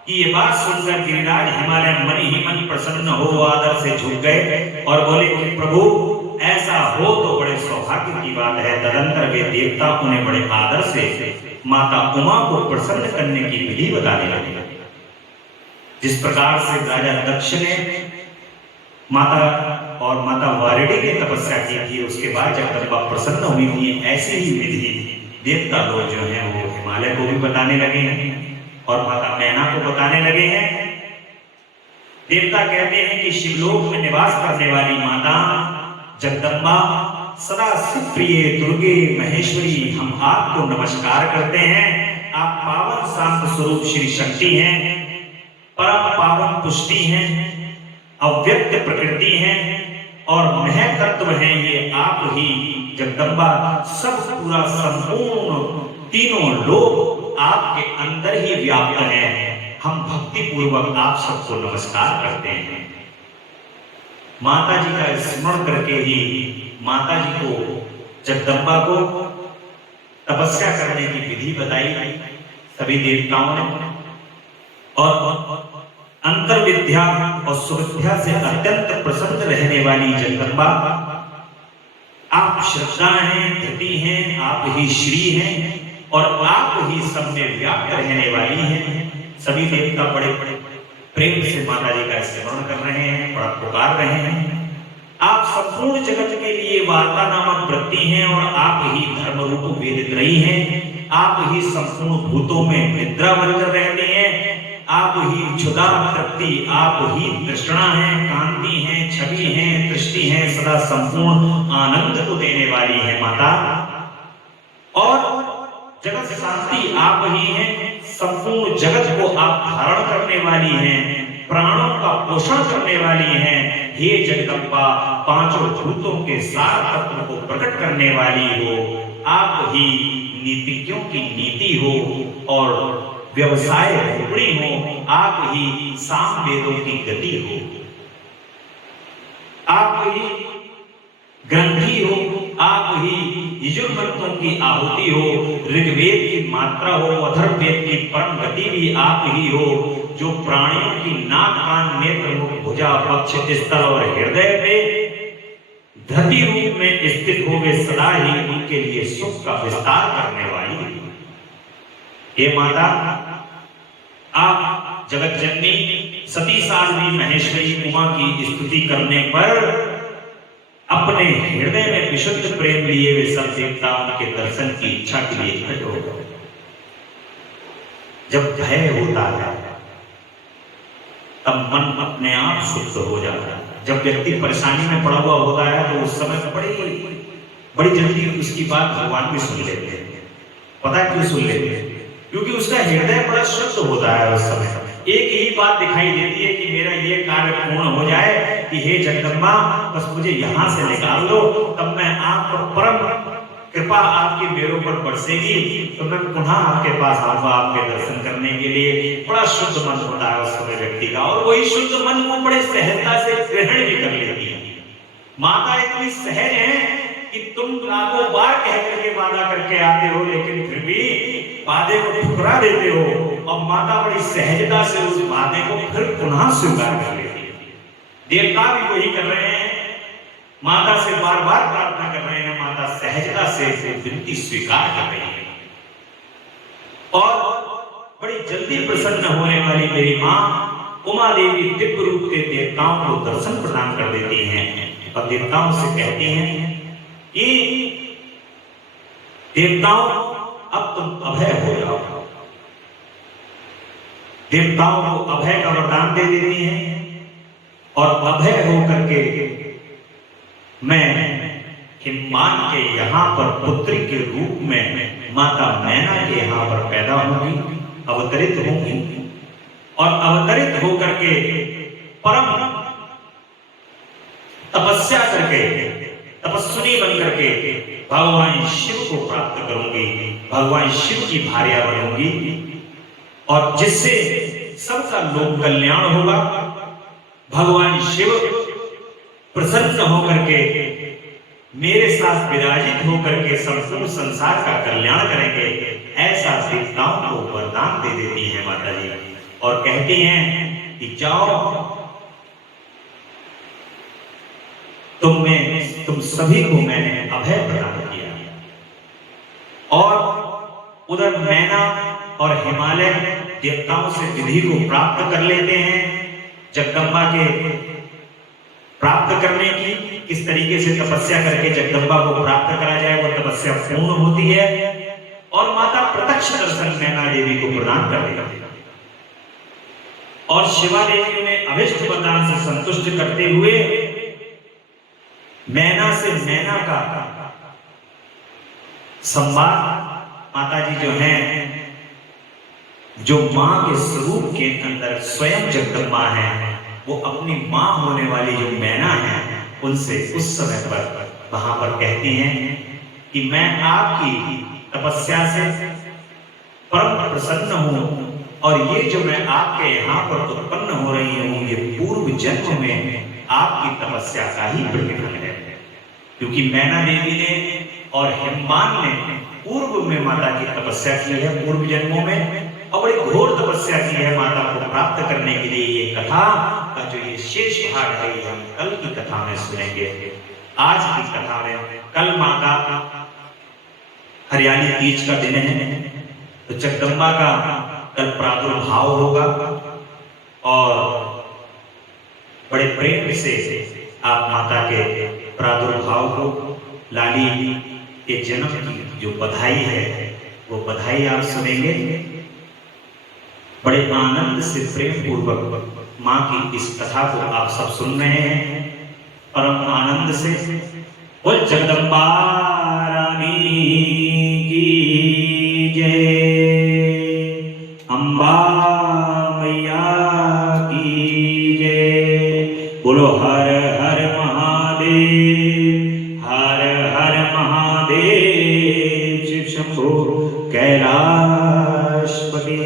कि ये बात सुनकर गिरिराज हिमालय मन ही मन प्रसन्न हो आदर से झुक गए और बोले कि प्रभु ऐसा हो तो बड़े सौभाग्य की बात है। तदंतर वे देवता उन्हें बड़े आदर से माता उमा को प्रसन्न करने की विधि बताने लगे। जिस प्रकार से राजा दक्ष ने माता और माता वारिणी की तपस्या की थी, उसके बाद जब जगदम्बा प्रसन्न हुई थी, ऐसी ही विधि देवता लोग जो हैं वो हिमालय को भी बताने लगे हैं और माता मैना को बताने लगे हैं। देवता कहते हैं कि शिवलोक में निवास करने वाली माता जगदम्बा सदा शिवप्रिय दुर्गे महेश्वरी, हम आपको नमस्कार करते हैं। आप पावन शांत स्वरूप श्री शक्ति हैं, परम पावन पुष्टि हैं, अव्यक्त प्रकृति हैं और मह तत्व हैं। ये आप ही जगदम्बा सब पूरा संपूर्ण तीनों लोक आपके अंदर ही व्याप्त है। हम भक्ति पूर्वक आप सबको नमस्कार करते हैं। माता जी का स्मरण करके ही माता जी को जगदम्बा को तपस्या करने की विधि बताई सभी देवताओं ने। और अंतर विद्या और सुविद्या से अत्यंत प्रसन्न रहने वाली जगदम्बा, आप श्रद्धा हैं, धृति हैं, आप ही श्री हैं और आप ही सब में व्याप्त रहने वाली हैं। सभी देवता बड़े बड़े प्रेम से माता जी का स्मरण कर रहे हैं, बड़ा पुकार रहे हैं। आप संपूर्ण जगत के लिए वार्ता नामक वृत्ति हैं और आप ही धर्म रूप वेदित रही हैं। आप ही संपूर्ण भूतों में निद्रा बनकर रहते हैं। आप ही क्षुधा तृप्ति, आप ही तृष्णा है, कांति है, छवि है, दृष्टि है, सदा संपूर्ण आनंद को देने वाली है माता। और जगत शांति आप ही हैं, संपूर्ण जगत को आप धारण करने वाली हैं, प्राणों का पोषण करने वाली हैं। हे जगदम्बा, पांचों भूतों के सार तत्व को प्रकट करने वाली हो। आप ही नीतिज्ञों की नीति हो और व्यवसाय रूपणी हो। आप ही साम वेदों की गति हो। आप ही ग्रंथि हो। आप ही यजुर्मंत्रों की आहुति हो। ऋग्वेद की मात्रा हो, अथर्ववेद की परम गति भी आप ही हो। जो प्राणियों की नाक, कान, नेत्र, मुख, भुजा, पक्ष, स्थल और हृदय पे धरती रूप में स्थित हो, वे सदा ही उनके लिए सुख का विस्तार करने वाली है। हे माता, आप जगत जननी सती साध्वी महेश्वरी उमा की स्तुति करने पर अपने हृदय में विशुद्ध प्रेम लिए वे सब देवता उनके दर्शन की इच्छा के लिए इकट्ठे हो गए। जब भय होता है तब मन अपने आप शुद्ध हो जाता है। जब व्यक्ति परेशानी में पड़ा हुआ होता है तो उस समय बड़ी जल्दी उसकी बात भगवान भी सुन लेते हैं। पता है क्यों सुन लेते हैं? क्योंकि उसका हृदय बड़ा शुद्ध होता है। उस समय एक ही बात दिखाई देती है कि मेरा ये कार्य पूर्ण हो जाए कि हे जगदम्बा, बस मुझे यहाँ से निकाल दो, तब मैं आपको परम कृपा आपकी मेरों पर बरसेगी तो मैं पुनः आपके पास आऊंगा आपके दर्शन करने के लिए। बड़ा शुद्ध मन होता है उस समय व्यक्ति का, और वही शुद्ध मन को बड़े सहजता से ग्रहण भी कर लेती है। माता इतनी सहज है कि तुम लाखों बार कह करके वादा करके आते हो, लेकिन फिर भी वादे को ठुकरा देते हो, और माता बड़ी सहजता से उस वादे को फिर पुनः स्वीकार कर लेती है। देवता भी वही कर रहे हैं, माता से बार बार प्रार्थना कर रहे हैं, माता सहजता से विनती स्वीकार कर रही है। और बड़ी जल्दी प्रसन्न होने वाली मेरी माँ उमा देवी दिव्य रूप से देवताओं को दर्शन प्रदान कर देती हैं और देवताओं से कहती हैं कि देवताओं, अब तुम अभय हो जाओ। देवताओं को अभय का वरदान दे देती हैं और अभय होकर के मैं हिम्मान के यहाँ पर पुत्री के रूप में माता मैना के यहाँ पर पैदा होंगी, अवतरित होंगी और अवतरित होकर के परम तपस्या करके तपस्विनी बन करके भगवान शिव को प्राप्त करूंगी, भगवान शिव की भार्या बनूंगी और जिससे सबका लोक कल्याण होगा। भगवान शिव प्रसन्न होकर के मेरे साथ विराजित होकर के संपूर्ण संसार का कल्याण करेंगे, ऐसा देवताओं को वरदान दे देती है माता जी और कहती हैं कि जाओ तुम सभी को मैंने अभय प्रदान किया। और उधर मैना और हिमालय देवताओं से विधि को प्राप्त कर लेते हैं, जगदम्बा के प्राप्त करने की किस तरीके से तपस्या करके जगदम्बा को प्राप्त करा जाए, वो तपस्या पूर्ण होती है और माता प्रत्यक्ष दर्शन मैना देवी को प्रदान कर देती है। और शिवा देवी ने अभिष्ट वरदान से संतुष्ट करते हुए मैना से मैना का संवाद माता जी जो हैं, जो मां के स्वरूप के अंदर स्वयं जगदम्बा है, वो अपनी मां होने वाली जो मैना है उनसे उस समय पर वहां पर कहती हैं कि मैं आपकी तपस्या से परम प्रसन्न हूं और ये जो मैं आपके यहाँ पर उत्पन्न हो रही हूं, ये पूर्व जन्म में आपकी तपस्या का ही प्रतिफल है। क्योंकि मैना देवी ने और हिम्मान ने पूर्व में माता की तपस्या की है, पूर्व जन्मों में, और बड़ी घोर तपस्या की है माता को प्राप्त करने के लिए। ये कथा का जो ये शेष भाग है ये हम कल की कथा में सुनेंगे। आज की कथा में कल माता हरियाली तीज का दिन है, तो जगदम्बा का कल प्रादुर्भाव होगा और बड़े प्रेम से आप माता के प्रादुर्भाव को, लाली के जन्म की जो बधाई है वो बधाई आप सुनेंगे। बड़े आनंद से प्रेम पूर्वक माँ की इस कथा को आप सब सुन रहे हैं, परम आनंद से। बोल जगदम्बा रानी की जय, अम्बा मैया की जय। बोलो हर हर महादेव, हर हर महादेव, शिव शंभो कैलाशपति।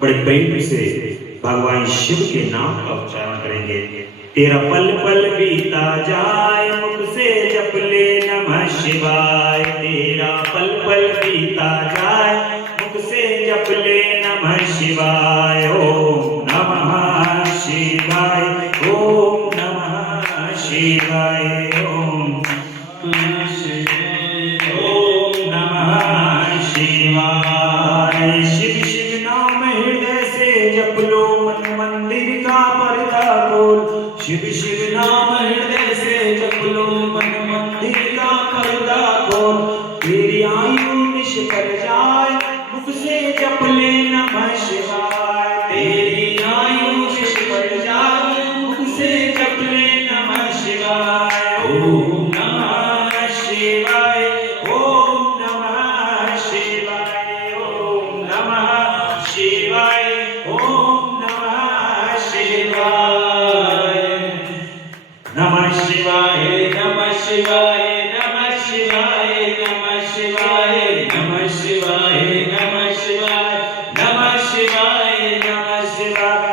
बड़े प्रेम से भगवान शिव के नाम का उच्चारण करेंगे। तेरा पल पल बीता जाए, मुख से जप ले नमः शिवाय। तेरा पल पल बीता जाए, मुख से जप ले नमः शिवाय। ओम नमः शिवाय, ओम नमः शिवाय, ओम नमः शिवाय, ओम नमः शिवाय। शिव शिव नाम हृदय से जप लो, मन मंदिर का पर्दा खोल। शिव शिव नाम हृदय से जप लो, मन मंदिर का पर्दा खोल। तेरी आयु निष्फल जाए, मुख से जप ले नमः शिवाय। तेरी आयु निष्फल जाए, मुख से जप ले नमः शिवाय। ओम नमः शिवाय, ओम नमः शिवाय, ओम नमः शिवाय, ओम नमः शिवाय। नमः शिवाय, नमः शिवाय, नमः शिवाय, नमः शिवाय, नमः शिवाय, नमः शिवाय, नमः शिवाय, नमः शिवाय।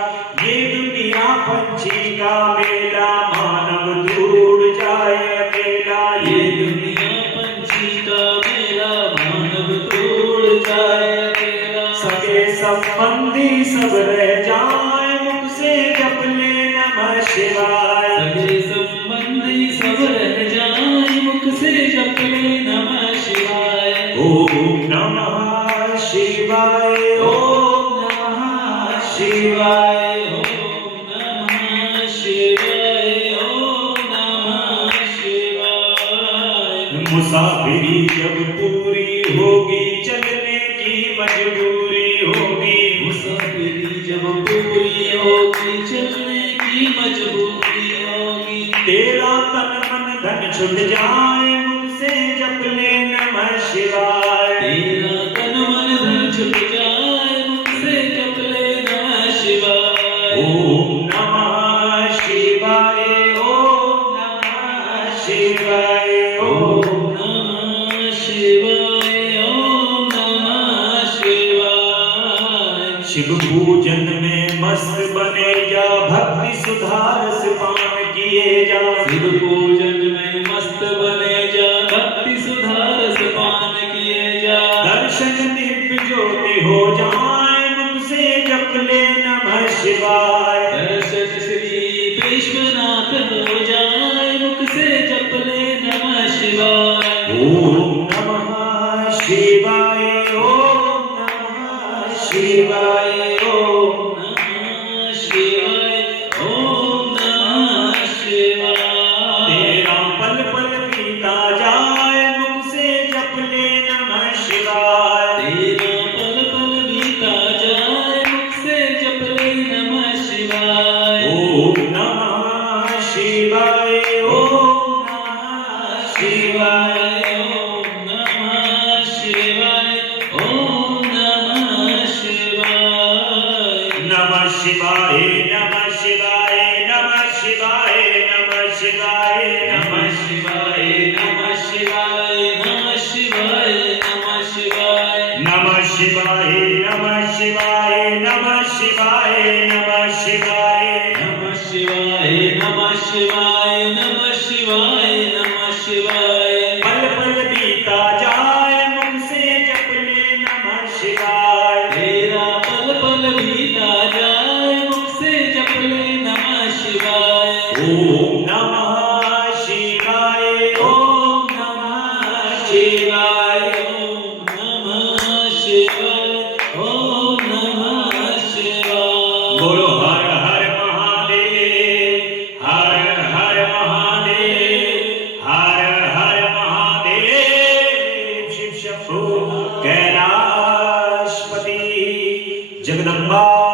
ये दुनिया पंछी का मेला, मानव दूर जाए अकेला। ये दुनिया पंछी का मेला, मानव दूर जाए अकेला। सगे संबंधी सब रह जाए, मुख से जप ले नमः शिवाय। सगे संबंधी सब रह जाए, मुख से जप ले नमः शिवाय। ओम नमः शिवाय, ओम नमः शिवाय, ओम नमः शिवाय, ओम नमः शिवाय। मुसाफिरी जब पूरी होगी, चलने की मजबूरी होगी। मुसाफिरी जब पूरी होगी, शिव पूजन में मस्त बने जा, भक्ति सुधारस पान किए जा। शिव पूजन में मस्त बने जा, भक्ति सुधारस पान किए जा। दर्शन दिव्य ज्योति हो जाए, मुख से जप ले नमः शिवाय। दर्शन श्री विश्वनाथ हो जाए, मुख से जप ले नमः शिवाय। ओम नमः शिवाय, ओम नमः शिवाय, ओम नमः शिवाय, ओम नमः शिवाय। तेरा पल पल बीता जाए, मुख से जप ले नमः शिवाय। तेरा पल पल बीता जाए, मुख से जप ले नमः शिवाय। ओम नमः शिवाय, ओम नमः शिवाय। ओम नमः शिवाय, ओम नमः शिवाय। नमः शिवाय, नमः शिवाय, नमः शिवाय, नमः शिवाय, नमः शिवाय, नमः शिवाय, नमः शिवाय, नमः शिवाय। नमः शिवाय, नमः शिवाय, नमः शिवाय, नमः शिवाय। नमः शिवाय, नमः शिवाय, नमः शिवाय, नमः शिवाय। पल पल बीता जाए, मुख से जप ले नमः शिवाय। तेरा पल पल बीता जाए, मुख से जप ले नमः शिवाय। ओम नमः शिवाय, ओम नमः शिवाय। ओम नमः शिवाय, ओम नमः शिवाय। बोलो हर हर महादेव, हर हर महादेव, हर हर महादेव। शिव शंभो कैलाशपति जगदम्बा